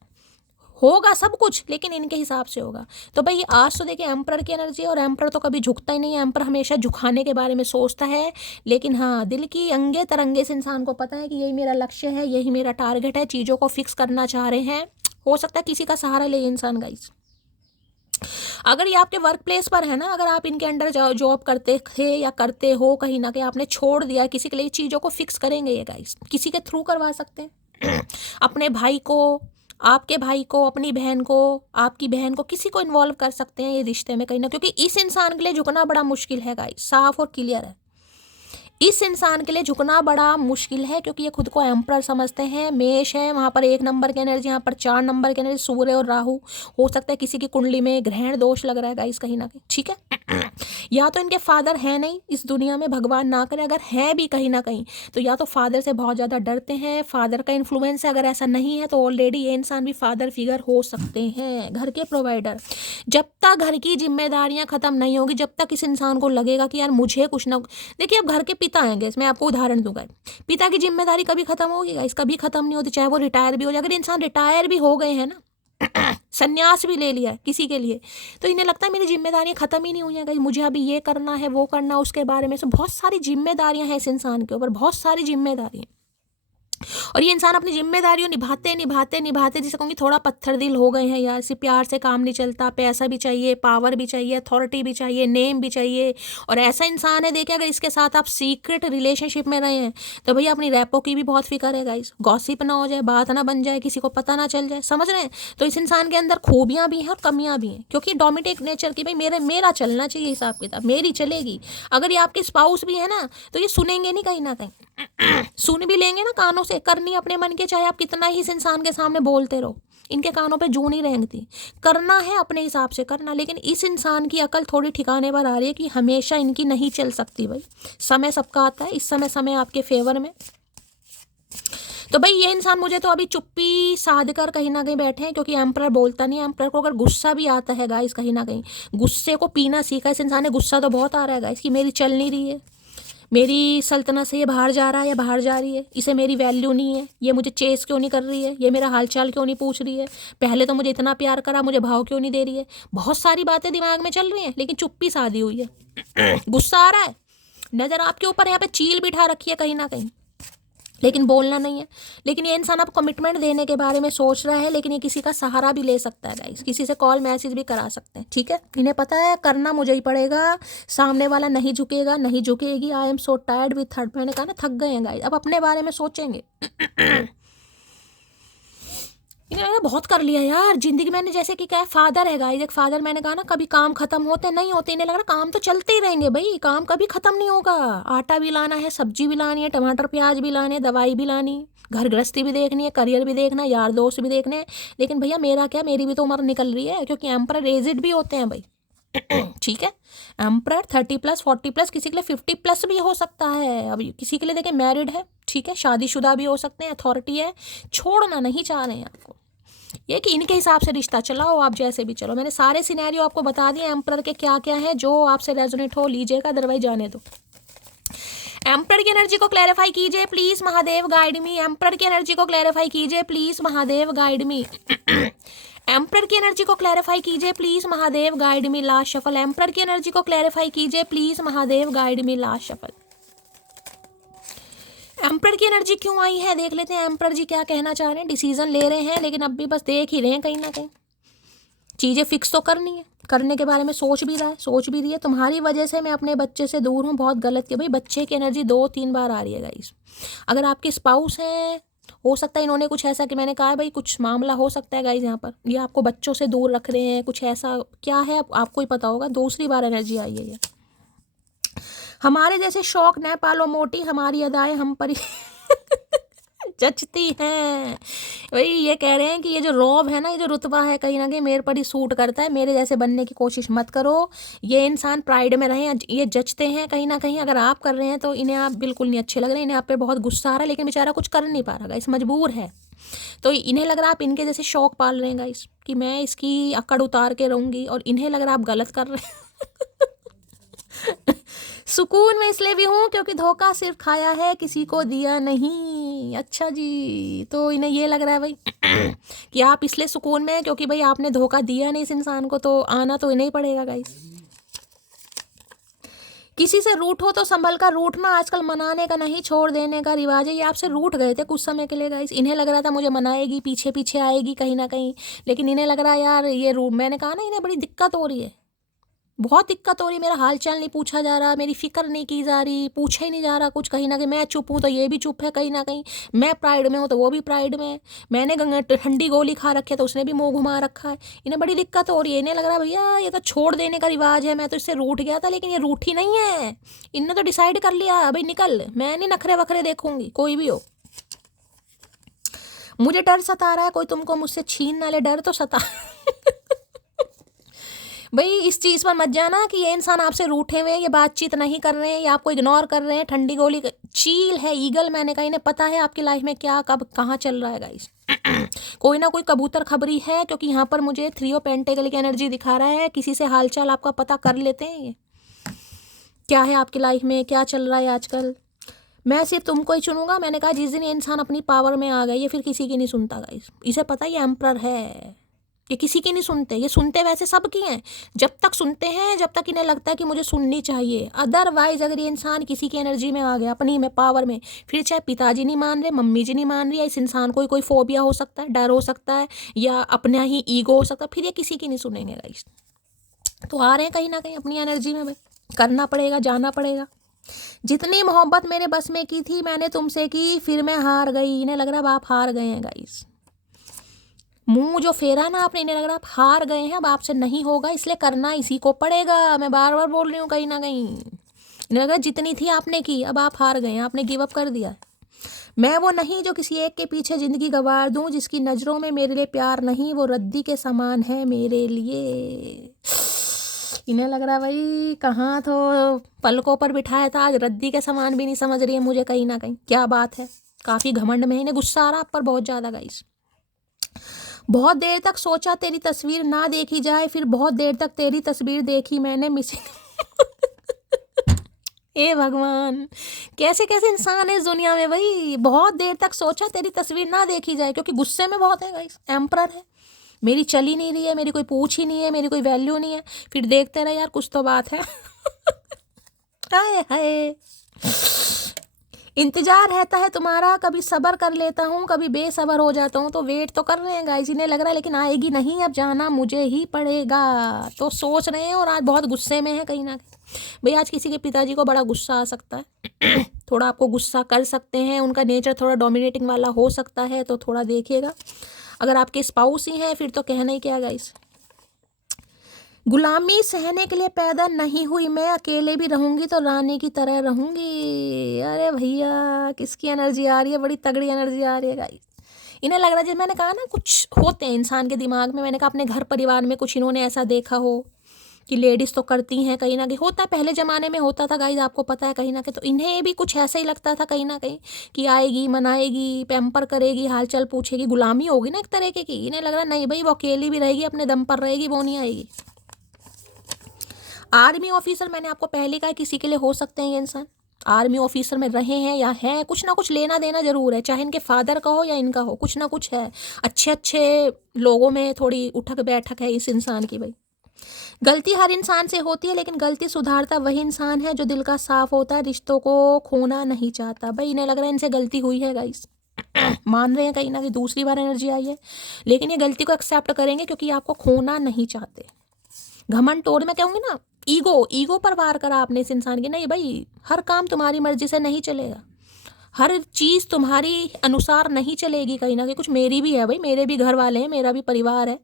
होगा सब कुछ लेकिन इनके हिसाब से होगा। तो भाई आज तो देखिए एम्परर की एनर्जी, और एम्परर तो कभी झुकता ही नहीं है, एम्परर हमेशा झुकाने के बारे में सोचता है। लेकिन हाँ, दिल की अंगे तरंगे से इंसान को पता है कि यही मेरा लक्ष्य है, यही मेरा टारगेट है, चीज़ों को फिक्स करना चाह रहे हैं। हो सकता है किसी का सहारा ले इंसान गाइस। अगर ये आपके वर्क प्लेस पर है ना, अगर आप इनके अंडर जॉब करते थे या करते हो, कहीं ना कहीं आपने छोड़ दिया किसी के लिए, चीज़ों को फिक्स करेंगे ये गाइस, किसी के थ्रू करवा सकते हैं अपने भाई को, आपके भाई को, अपनी बहन को, आपकी बहन को, किसी को इन्वॉल्व कर सकते हैं ये रिश्ते में कहीं ना, क्योंकि इस इंसान के लिए झुकना बड़ा मुश्किल है गाइस, साफ और क्लियर है। इस इंसान के लिए झुकना बड़ा मुश्किल है, क्योंकि ये खुद को एम्परर समझते हैं। मेष है, वहाँ पर 1 नंबर की एनर्जी, यहाँ पर 4 नंबर की एनर्जी, सूर्य और राहु। हो सकता है किसी की कुंडली में ग्रहण दोष लग रहा है गाइस कहीं ना कहीं, ठीक है। या तो इनके फादर है नहीं इस दुनिया में, भगवान ना करे, अगर है भी कहीं ना कहीं तो या तो फादर से बहुत ज़्यादा डरते हैं, फादर का इन्फ्लुएंस है। अगर ऐसा नहीं है तो ऑलरेडी ये इंसान भी फादर फिगर हो सकते हैं, घर के प्रोवाइडर। जब तक घर की जिम्मेदारियां खत्म नहीं होगी, जब तक इस इंसान को लगेगा कि यार मुझे कुछ ना, देखिए अब घर के पिता आएंगे, मैं आपको उदाहरण दूंगा, पिता की जिम्मेदारी कभी खत्म होगी गाइस, कभी खत्म नहीं होती, चाहे वो रिटायर भी हो जाए। अगर इंसान रिटायर भी हो गए हैं ना, संन्यास भी ले लिया है किसी के लिए, तो इन्हें लगता है मेरी जिम्मेदारियां खत्म ही नहीं हुई हैं गाइस, मुझे अभी ये करना है वो करना, उसके बारे में से बहुत सारी जिम्मेदारियां हैं इस इंसान के ऊपर, बहुत सारी जिम्मेदारियां। और ये इंसान अपनी जिम्मेदारियों निभाते निभाते निभाते, जिसे कहूँगी थोड़ा पत्थर दिल हो गए हैं यार, सिर्फ प्यार से काम नहीं चलता, पैसा भी चाहिए, पावर भी चाहिए, अथॉरिटी भी चाहिए, नेम भी चाहिए। और ऐसा इंसान है देखिए, अगर इसके साथ आप सीक्रेट रिलेशनशिप में रहे हैं तो भैया अपनी रैपो की भी बहुत फिक्र है गाइस, गॉसिप ना हो जाए, बात ना बन जाए, किसी को पता ना चल जाए, समझ रहे हैं। तो इस इंसान के अंदर खूबियां भी हैं और कमियां भी हैं, क्योंकि डोमिनेटिक नेचर की, भाई मेरा चलना चाहिए हिसाब किताब, मेरी चलेगी। अगर ये आपके स्पाउस भी है ना तो ये सुनेंगे नहीं कहीं ना कहीं, सुन भी लेंगे ना कानों से, करनी अपने मन के, चाहे आप कितना ही इस इंसान के सामने बोलते रहो, इनके कानों पे जूं नहीं रेंगती, करना है अपने हिसाब से करना। लेकिन इस इंसान की अकल थोड़ी ठिकाने पर आ रही है कि हमेशा इनकी नहीं चल सकती भाई, समय सबका आता है, इस समय आपके फेवर में। तो भाई ये इंसान मुझे तो अभी चुप्पी साध कर कहीं ना कहीं बैठे हैं, क्योंकि एम्परर बोलता नहीं है। एम्परर को अगर गुस्सा भी आता है गाइस, कहीं ना कहीं गुस्से को पीना सीखा इस इंसान ने। गुस्सा तो बहुत आ रहा है गाइस कि मेरी चल नहीं रही है, मेरी सल्तनत से ये बाहर जा रहा है या बाहर जा रही है, इसे मेरी वैल्यू नहीं है, ये मुझे चेस क्यों नहीं कर रही है, ये मेरा हालचाल क्यों नहीं पूछ रही है, पहले तो मुझे इतना प्यार करा, मुझे भाव क्यों नहीं दे रही है। बहुत सारी बातें दिमाग में चल रही हैं, लेकिन चुप्पी साधी हुई है। गुस्सा आ रहा है, नज़र आपके ऊपर यहाँ पे चील बिठा रखी है कहीं ना कहीं, लेकिन बोलना नहीं है। लेकिन ये इंसान अब कमिटमेंट देने के बारे में सोच रहा है, लेकिन ये किसी का सहारा भी ले सकता है गाइस, किसी से कॉल मैसेज भी करा सकते हैं, ठीक है। इन्हें पता है करना मुझे ही पड़ेगा, सामने वाला नहीं झुकेगा, नहीं झुकेगी। I am so tired with third, मैंने कहा ना थक गए हैं गाइस, अब अपने बारे में सोचेंगे। इन्होंने बहुत कर लिया यार जिंदगी। मैंने जैसे कि क्या फादर है गाइस, एक फादर, मैंने कहा ना कभी काम खत्म होते नहीं होते, इन्हें लग रहा काम तो चलते ही रहेंगे भाई, काम कभी खत्म नहीं होगा। आटा भी लाना है, सब्जी भी लानी है, टमाटर प्याज भी लाने, दवाई भी लानी, घर गृहस्थी भी देखनी है, करियर भी देखना है, यार दोस्त भी देखने हैं। लेकिन भैया मेरा क्या, मेरी भी तो उम्र निकल रही है, क्योंकि एम्परर एजिड भी होते हैं भाई। ठीक है, एम्परर 30+, 40+, किसी के लिए 50+ भी हो सकता है। अब किसी के लिए देखिए मैरिड है, ठीक है, शादीशुदा भी हो सकते हैं, अथॉरिटी है, छोड़ना नहीं चाह रहे हैं आपको। ये कि इनके हिसाब से रिश्ता चलाओ, आप जैसे भी चलो। मैंने सारे सिनेरियो आपको बता दिए एम्परर के क्या क्या है, जो आपसे रेजोनेट हो लीजिएगा, अदरवाइज जाने दो। एम्परर की एनर्जी को क्लैरिफाई कीजिए please, Mahadev guide me. Emperor की एनर्जी को क्लैरिफाई कीजिए please, Mahadev guide me. Emperor की एनर्जी को क्लैरिफाई कीजिए please, Mahadev guide me. Last shuffle. Emperor की एनर्जी को क्लैरिफाई कीजिए please, Mahadev guide me. Last shuffle. Emperor की एनर्जी क्यों आई है देख लेते हैं। एम्परर जी क्या कहना चाह रहे हैं। डिसीजन ले रहे हैं लेकिन अब भी बस देख ही रहे हैं, कहीं ना कहीं चीज़ें फिक्स तो करनी है, करने के बारे में सोच भी रहा है, सोच भी रही है। तुम्हारी वजह से मैं अपने बच्चे से दूर हूँ, बहुत गलत किया भाई। बच्चे की एनर्जी 2-3 बार आ रही है गाइस। अगर आपके स्पाउस हैं, हो सकता है इन्होंने कुछ ऐसा कि मैंने कहा भाई कुछ मामला हो सकता है गाइस यहाँ पर, ये आपको बच्चों से दूर रख रहे हैं, कुछ ऐसा क्या है आपको ही पता होगा। दूसरी बार एनर्जी आई है ये। हमारे जैसे शौक न पालो मोटी, हमारी अदाएं हम पर जचती हैं। भाई ये कह रहे हैं कि ये जो रौब है ना, ये जो रुतबा है, कहीं ना कहीं मेरे पर ही सूट करता है। मेरे जैसे बनने की कोशिश मत करो। ये इंसान प्राइड में रहें, ये जचते हैं कहीं ना कहीं। अगर आप कर रहे हैं तो इन्हें आप बिल्कुल नहीं अच्छे लग रहे, इन्हें आप पे बहुत गुस्सा आ रहा है, लेकिन बेचारा कुछ कर नहीं पा रहा गाइस, मजबूर है। तो इन्हें लग रहा है आप इनके जैसे शौक पाल रहे हैं गाइस, कि मैं इसकी अकड़ उतार के रहूँगी, और इन्हें लग रहा है आप गलत कर रहे हैं। सुकून में इसलिए भी हूँ क्योंकि धोखा सिर्फ खाया है, किसी को दिया नहीं। अच्छा जी, तो इन्हें ये लग रहा है भाई कि आप इसलिए सुकून में हैं क्योंकि भाई आपने धोखा दिया नहीं इस इंसान को, तो आना तो इन्हें ही पड़ेगा गाइस। किसी से रूठ हो तो संभल कर रूठना, आजकल मनाने का नहीं छोड़ देने का रिवाज है। ये आपसे रूठ गए थे कुछ समय के लिए गाइस। इन्हें लग रहा था मुझे मनाएगी, पीछे पीछे आएगी कहीं ना कहीं, लेकिन इन्हें लग रहा है यार ये मैंने कहा ना, इन्हें बड़ी दिक्कत हो रही है, बहुत दिक्कत हो रही। मेरा हाल चाल नहीं पूछा जा रहा, मेरी फिक्र नहीं की जा रही, पूछा ही नहीं जा रहा कुछ, कहीं ना कहीं मैं चुप हूँ तो ये भी चुप है, कहीं ना कहीं मैं प्राइड में हूँ तो वो भी प्राइड में है। मैंने ठंडी गोली खा रखी है तो उसने भी मुंह घुमा रखा है। इन्हें बड़ी दिक्कत हो रही है। इन्हें लग रहा है भैया ये तो छोड़ देने का रिवाज है, मैं तो इससे रूठ गया था, लेकिन ये रूठी नहीं है। इनने तो डिसाइड कर लिया भाई निकल, मैं नहीं नखरे वखरे देखूंगी कोई भी हो। मुझे डर सता रहा है, कोई तुमको मुझसे छीन ना ले, डर तो सता भाई इस चीज़ पर मत जाना कि ये इंसान आपसे रूठे हुए हैं, ये बातचीत नहीं कर रहे हैं, ये आपको इग्नोर कर रहे हैं। ठंडी गोली चील है, ईगल, मैंने कहा इन्हें पता है आपकी लाइफ में क्या कब कहाँ चल रहा है गाइस। कोई ना कोई कबूतर खबरी है, क्योंकि यहाँ पर मुझे 3 ऑफ पेंटेकल की एनर्जी दिखा रहा है। किसी से हालचाल आपका पता कर लेते हैं, ये क्या है आपकी लाइफ में, क्या चल रहा है आजकल। मैं सिर्फ तुमको ही चुनूंगा। मैंने कहा जिस दिन ये इंसान अपनी पावर में आ गया, ये फिर किसी की नहीं सुनता गाइस। इसे पता है ये एम्परर है, ये किसी की नहीं सुनते। ये सुनते वैसे सब की हैं, जब तक सुनते हैं जब तक इन्हें लगता है कि मुझे सुननी चाहिए। अदरवाइज अगर ये इंसान किसी की एनर्जी में आ गया, अपनी में पावर में, फिर चाहे पिताजी नहीं मान रहे, मम्मी जी नहीं मान रही, या इस इंसान को कोई फोबिया हो सकता है, डर हो सकता है, या अपना ही ईगो हो सकता है, फिर ये किसी की नहीं सुनेंगे गाइस। तो आ रहे हैं कहीं ना कहीं अपनी एनर्जी में भाई, करना पड़ेगा, जाना पड़ेगा। जितनी मोहब्बत मेरे बस में की थी मैंने तुमसे की, फिर मैं हार गई। इन्हें लग रहा है आप हार गए हैं गाइस। मुंह जो फेरा ना आपने, इन्हें लग रहा आप हार गए हैं, अब आपसे नहीं होगा, इसलिए करना इसी को पड़ेगा। मैं बार बार बोल रही हूँ कहीं ना कहीं। इन्हें लग रहा जितनी थी आपने की, अब आप हार गए हैं, आपने गिव अप कर दिया। मैं वो नहीं जो किसी एक के पीछे जिंदगी गंवार दूं, जिसकी नज़रों में मेरे लिए प्यार नहीं, वो रद्दी के समान है मेरे लिए। इन्हें लग रहा भाई कहाँ तो पलकों पर बिठाया था, आज रद्दी के समान भी नहीं समझ रही है मुझे कहीं ना कहीं। क्या बात है, काफ़ी घमंड में। इन्हें गुस्सा आ रहा आप पर बहुत ज़्यादा गाइस। बहुत देर तक सोचा तेरी तस्वीर ना देखी जाए, फिर बहुत देर तक तेरी तस्वीर देखी मैंने मिसिंग। ए भगवान, कैसे कैसे इंसान है इस दुनिया में भाई। बहुत देर तक सोचा तेरी तस्वीर ना देखी जाए, क्योंकि गुस्से में बहुत है गाइस। एम्परर है, मेरी चल ही नहीं रही है, मेरी कोई पूछ ही नहीं है, मेरी कोई वैल्यू नहीं है, फिर देखते रहे यार कुछ तो बात है। हाय हाय, इंतजार रहता है तुम्हारा, कभी सब्र कर लेता हूँ, कभी बेसब्र हो जाता हूँ। तो वेट तो कर रहे हैं गाइस, इन्हें लग रहा है लेकिन आएगी नहीं, अब जाना मुझे ही पड़ेगा। तो सोच रहे हैं और आज बहुत गुस्से में है कहीं ना कहीं भाई। आज किसी के पिताजी को बड़ा गुस्सा आ सकता है, थोड़ा आपको गुस्सा कर सकते हैं, उनका नेचर थोड़ा डोमिनेटिंग वाला हो सकता है, तो थोड़ा देखिएगा। अगर आपके स्पाउस ही हैं फिर तो कहना ही क्या गाइस। गुलामी सहने के लिए पैदा नहीं हुई मैं, अकेले भी रहूंगी तो रानी की तरह रहूंगी। अरे भैया किसकी एनर्जी आ रही है, बड़ी तगड़ी एनर्जी आ रही है गाइस। इन्हें लग रहा है, जैसे मैंने कहा ना कुछ होते हैं इंसान के दिमाग में, मैंने कहा अपने घर परिवार में कुछ इन्होंने ऐसा देखा हो कि लेडीज़ तो करती हैं, कहीं ना कहीं होता है, पहले ज़माने में होता था गाइस, आपको पता है कहीं ना कहीं। तो इन्हें भी कुछ ऐसा ही लगता था कहीं ना कहीं कि आएगी, मनाएगी, पैम्पर करेगी, हालचाल पूछेगी, गुलामी होगी ना एक तरीके की। इन्हें लग रहा नहीं भाई वो अकेली भी रहेगी, अपने दम पर रहेगी, वो नहीं आएगी। आर्मी ऑफिसर, मैंने आपको पहले कहा किसी के लिए हो सकते हैं ये इंसान। आर्मी ऑफिसर में रहे हैं या हैं, कुछ ना कुछ लेना देना जरूर है, चाहे इनके फादर का हो या इनका हो, कुछ ना कुछ है। अच्छे अच्छे लोगों में थोड़ी उठक बैठक है इस इंसान की भाई। गलती हर इंसान से होती है, लेकिन गलती सुधारता वही इंसान है जो दिल का साफ होता है, रिश्तों को खोना नहीं चाहता। भाई इन्हें लग रहा है इनसे गलती हुई है गाइस, मान रहे हैं कहीं ना कहीं दूसरी बार एनर्जी आई है, लेकिन ये गलती को एक्सेप्ट करेंगे क्योंकि आपको खोना नहीं चाहते। घमंड तोड़ मैं कहूँगी ना, ईगो पर वार करा आपने इस इंसान की। नहीं भाई, हर काम तुम्हारी मर्जी से नहीं चलेगा, हर चीज़ तुम्हारी अनुसार नहीं चलेगी, कहीं ना कहीं कुछ मेरी भी है भाई, मेरे भी घर वाले हैं, मेरा भी परिवार है,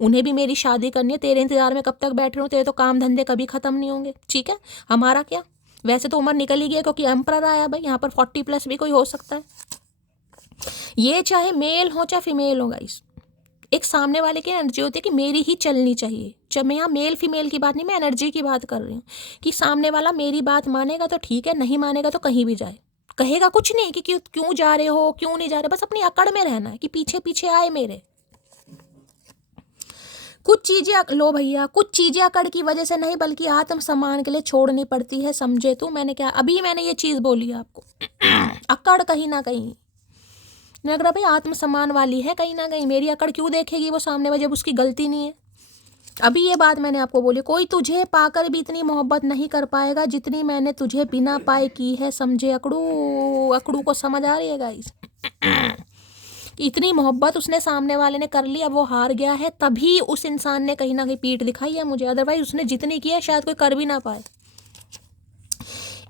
उन्हें भी मेरी शादी करनी है। तेरे इंतजार में कब तक बैठ रहे हो, तेरे तो काम धंधे कभी ख़त्म नहीं होंगे, ठीक है। हमारा क्या, वैसे तो उम्र निकल ही गया क्योंकि एम्परर आया भाई, यहाँ पर 40+ भी कोई हो सकता है। ये चाहे मेल हो चाहे फीमेल हो गाइस, एक सामने वाले की एनर्जी होती है कि मेरी ही चलनी चाहिए। जब मैं यहाँ मेल फीमेल की बात नहीं, मैं एनर्जी की बात कर रही हूँ कि सामने वाला मेरी बात मानेगा तो ठीक है, नहीं मानेगा तो कहीं भी जाए, कहेगा कुछ नहीं कि क्यों जा रहे हो, क्यों नहीं जा रहे, बस अपनी अकड़ में रहना है कि पीछे पीछे आए मेरे। कुछ चीज़ें लो भैया, कुछ चीज़ें अकड़ की वजह से नहीं बल्कि आत्मसम्मान के लिए छोड़नी पड़ती है, समझे तू। मैंने क्या अभी मैंने ये चीज़ बोली आपको, अकड़ कहीं ना कहीं लग रहा भाई आत्मसम्मान वाली है, कहीं ना कहीं मेरी अकड़ क्यों देखेगी वो सामने वाले जब उसकी गलती नहीं है। अभी ये बात मैंने आपको बोली, कोई तुझे पाकर भी इतनी मोहब्बत नहीं कर पाएगा जितनी मैंने तुझे बिना पाए की है, समझे अकड़ू। अकड़ू को समझ आ रही है गाइस, इतनी मोहब्बत उसने सामने वाले ने कर ली, अब वो हार गया है, तभी उस इंसान ने कहीं ना कहीं पीठ दिखाई है मुझे, अदरवाइज उसने जितनी की है शायद कोई कर भी ना पाए।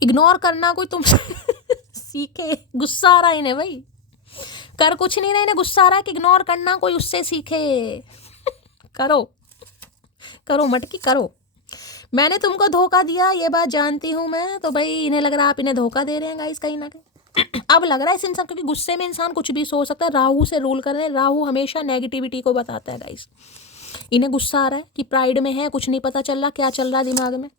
इग्नोर करना कोई तुम सीखे, गुस्सा आ रहा है इन्हें भाई, कर कुछ नहीं रहे, इन्हें गुस्सा आ रहा है कि इग्नोर करना कोई उससे सीखे। करो करो मटकी करो, मैंने तुमको धोखा दिया ये बात जानती हूँ मैं, तो भाई इन्हें लग रहा है आप इन्हें धोखा दे रहे हैं गाइस कहीं ना कहीं। अब लग रहा है इस इंसान, क्योंकि गुस्से में इंसान कुछ भी सोच सकता है, राहु से रूल कर रहे हैं, राहु हमेशा नेगेटिविटी को बताता है गाइस। इन्हें गुस्सा आ रहा है कि प्राइड में है, कुछ नहीं पता चल रहा क्या चल रहा है दिमाग में।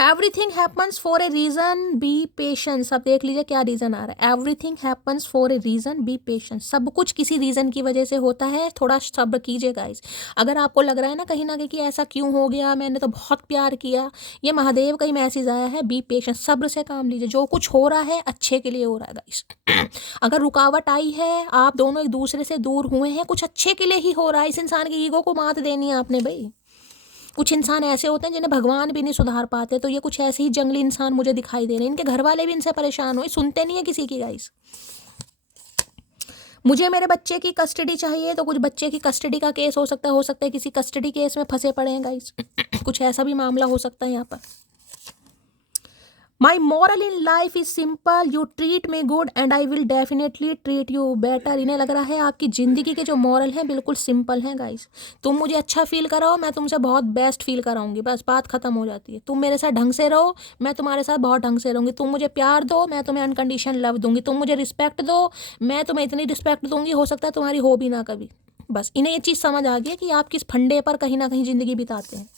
Everything happens for a reason, be patience. अब देख लीजिए क्या रीजन आ रहा है, everything happens for a reason, be patience. सब कुछ किसी रीजन की वजह से होता है, थोड़ा सब्र कीजिए गाइस। अगर आपको लग रहा है ना कहीं ना कहीं कि ऐसा क्यों हो गया, मैंने तो बहुत प्यार किया, ये महादेव का ही मैसेज आया है, बी पेशेंस, सब्र से काम लीजिए। जो कुछ हो रहा है अच्छे के लिए हो रहा है गाइस। अगर रुकावट आई है, आप दोनों एक दूसरे से दूर हुए हैं, कुछ अच्छे के लिए ही हो रहा है। इस इंसान की ईगो को मात देनी है आपने भाई। कुछ इंसान ऐसे होते हैं जिन्हें भगवान भी नहीं सुधार पाते, तो ये कुछ ऐसे ही जंगली इंसान मुझे दिखाई दे रहे हैं। इनके घर वाले भी इनसे परेशान हुए, सुनते नहीं है किसी की गाइस। मुझे मेरे बच्चे की कस्टडी चाहिए, तो कुछ बच्चे की कस्टडी का केस हो सकता है किसी कस्टडी केस में फंसे पड़े हैं गाइस। कुछ ऐसा भी मामला हो सकता है यहाँ पर। My moral in life is simple, you treat me good and I will definitely treat you better. इन्हें लग रहा है आपकी ज़िंदगी के जो मॉरल हैं बिल्कुल सिंपल हैं गाइस। तुम मुझे अच्छा फील कराओ, मैं तुमसे बहुत बेस्ट फील कराऊंगी, बस बात खत्म हो जाती है। तुम मेरे साथ ढंग से रहो, मैं तुम्हारे साथ बहुत ढंग से रहूँगी। तुम मुझे प्यार दो, मैं तुम्हें अनकंडीशन लव दूंगी। तुम मुझे रिस्पेक्ट दो, मैं तुम्हें इतनी रिस्पेक्ट दूंगी हो सकता है तुम्हारी हो भी ना कभी। बस इन्हें ये चीज़ समझ आ गई है कि आप किस फंडे पर कहीं ना कहीं ज़िंदगी बिताते हैं।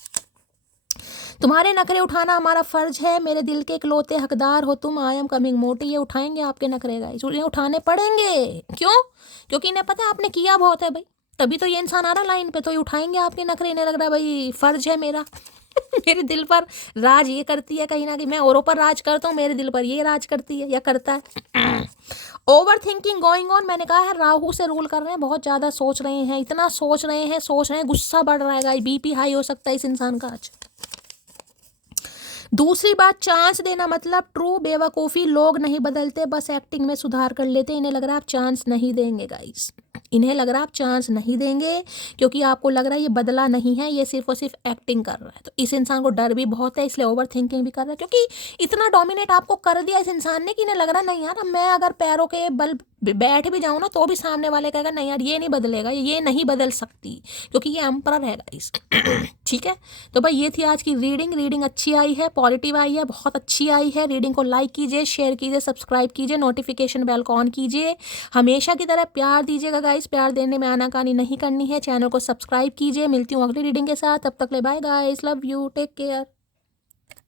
तुम्हारे नखरे उठाना हमारा फर्ज है, मेरे दिल के इकलौते हकदार हो तुम, आई एम कमिंग मोटी। ये उठाएंगे आपके नखरे गाइस, इन्हें उठाने पड़ेंगे। क्यों? क्योंकि इन्हें पता है आपने किया बहुत है भाई, तभी तो ये इंसान आ रहा लाइन पे, तो ये उठाएंगे आपके नखरे। इन्हें लग रहा है भाई फर्ज है मेरा मेरे दिल पर राज ये करती है कहीं ना कहीं, मैं औरों पर राज करता हूँ, मेरे दिल पर ये राज करती है या करता है। ओवर थिंकिंग गोइंग ऑन, मैंने कहा है राहु से रूल कर रहे हैं, बहुत ज़्यादा सोच रहे हैं, इतना सोच रहे हैं, गुस्सा बढ़ रहा है गाइस, बीपी हाई हो सकता है इस इंसान का आज। दूसरी बात, चांस देना मतलब ट्रू बेवकूफ़ी, लोग नहीं बदलते, बस एक्टिंग में सुधार कर लेते। इन्हें लग रहा है आप चांस नहीं देंगे गाइस, इन्हें लग रहा है आप चांस नहीं देंगे क्योंकि आपको लग रहा है ये बदला नहीं है, ये सिर्फ और सिर्फ एक्टिंग कर रहा है। तो इस इंसान को डर भी बहुत है, इसलिए ओवर थिंकिंग भी कर रहा है, क्योंकि इतना डोमिनेट आपको कर दिया इस इंसान ने कि इन्हें लग रहा नहीं यार, मैं अगर पैरों के बल बैठ भी जाऊँ ना तो भी सामने वाले कहेगा नहीं यार ये नहीं बदलेगा, ये नहीं बदल सकती, क्योंकि ये एम्परर है गाइस। ठीक है, तो भाई ये थी आज की रीडिंग अच्छी आई है, पॉजिटिव आई है, बहुत अच्छी आई है। रीडिंग को लाइक कीजिए, शेयर कीजिए, सब्सक्राइब कीजिए, नोटिफिकेशन बेल को ऑन कीजिए। हमेशा की तरह प्यार दीजिएगा गाइस, प्यार देने में आनाकानी नहीं करनी है। चैनल को सब्सक्राइब कीजिए। मिलती हूँ अगली रीडिंग के साथ, तब तक ले bye guys, love you, take care.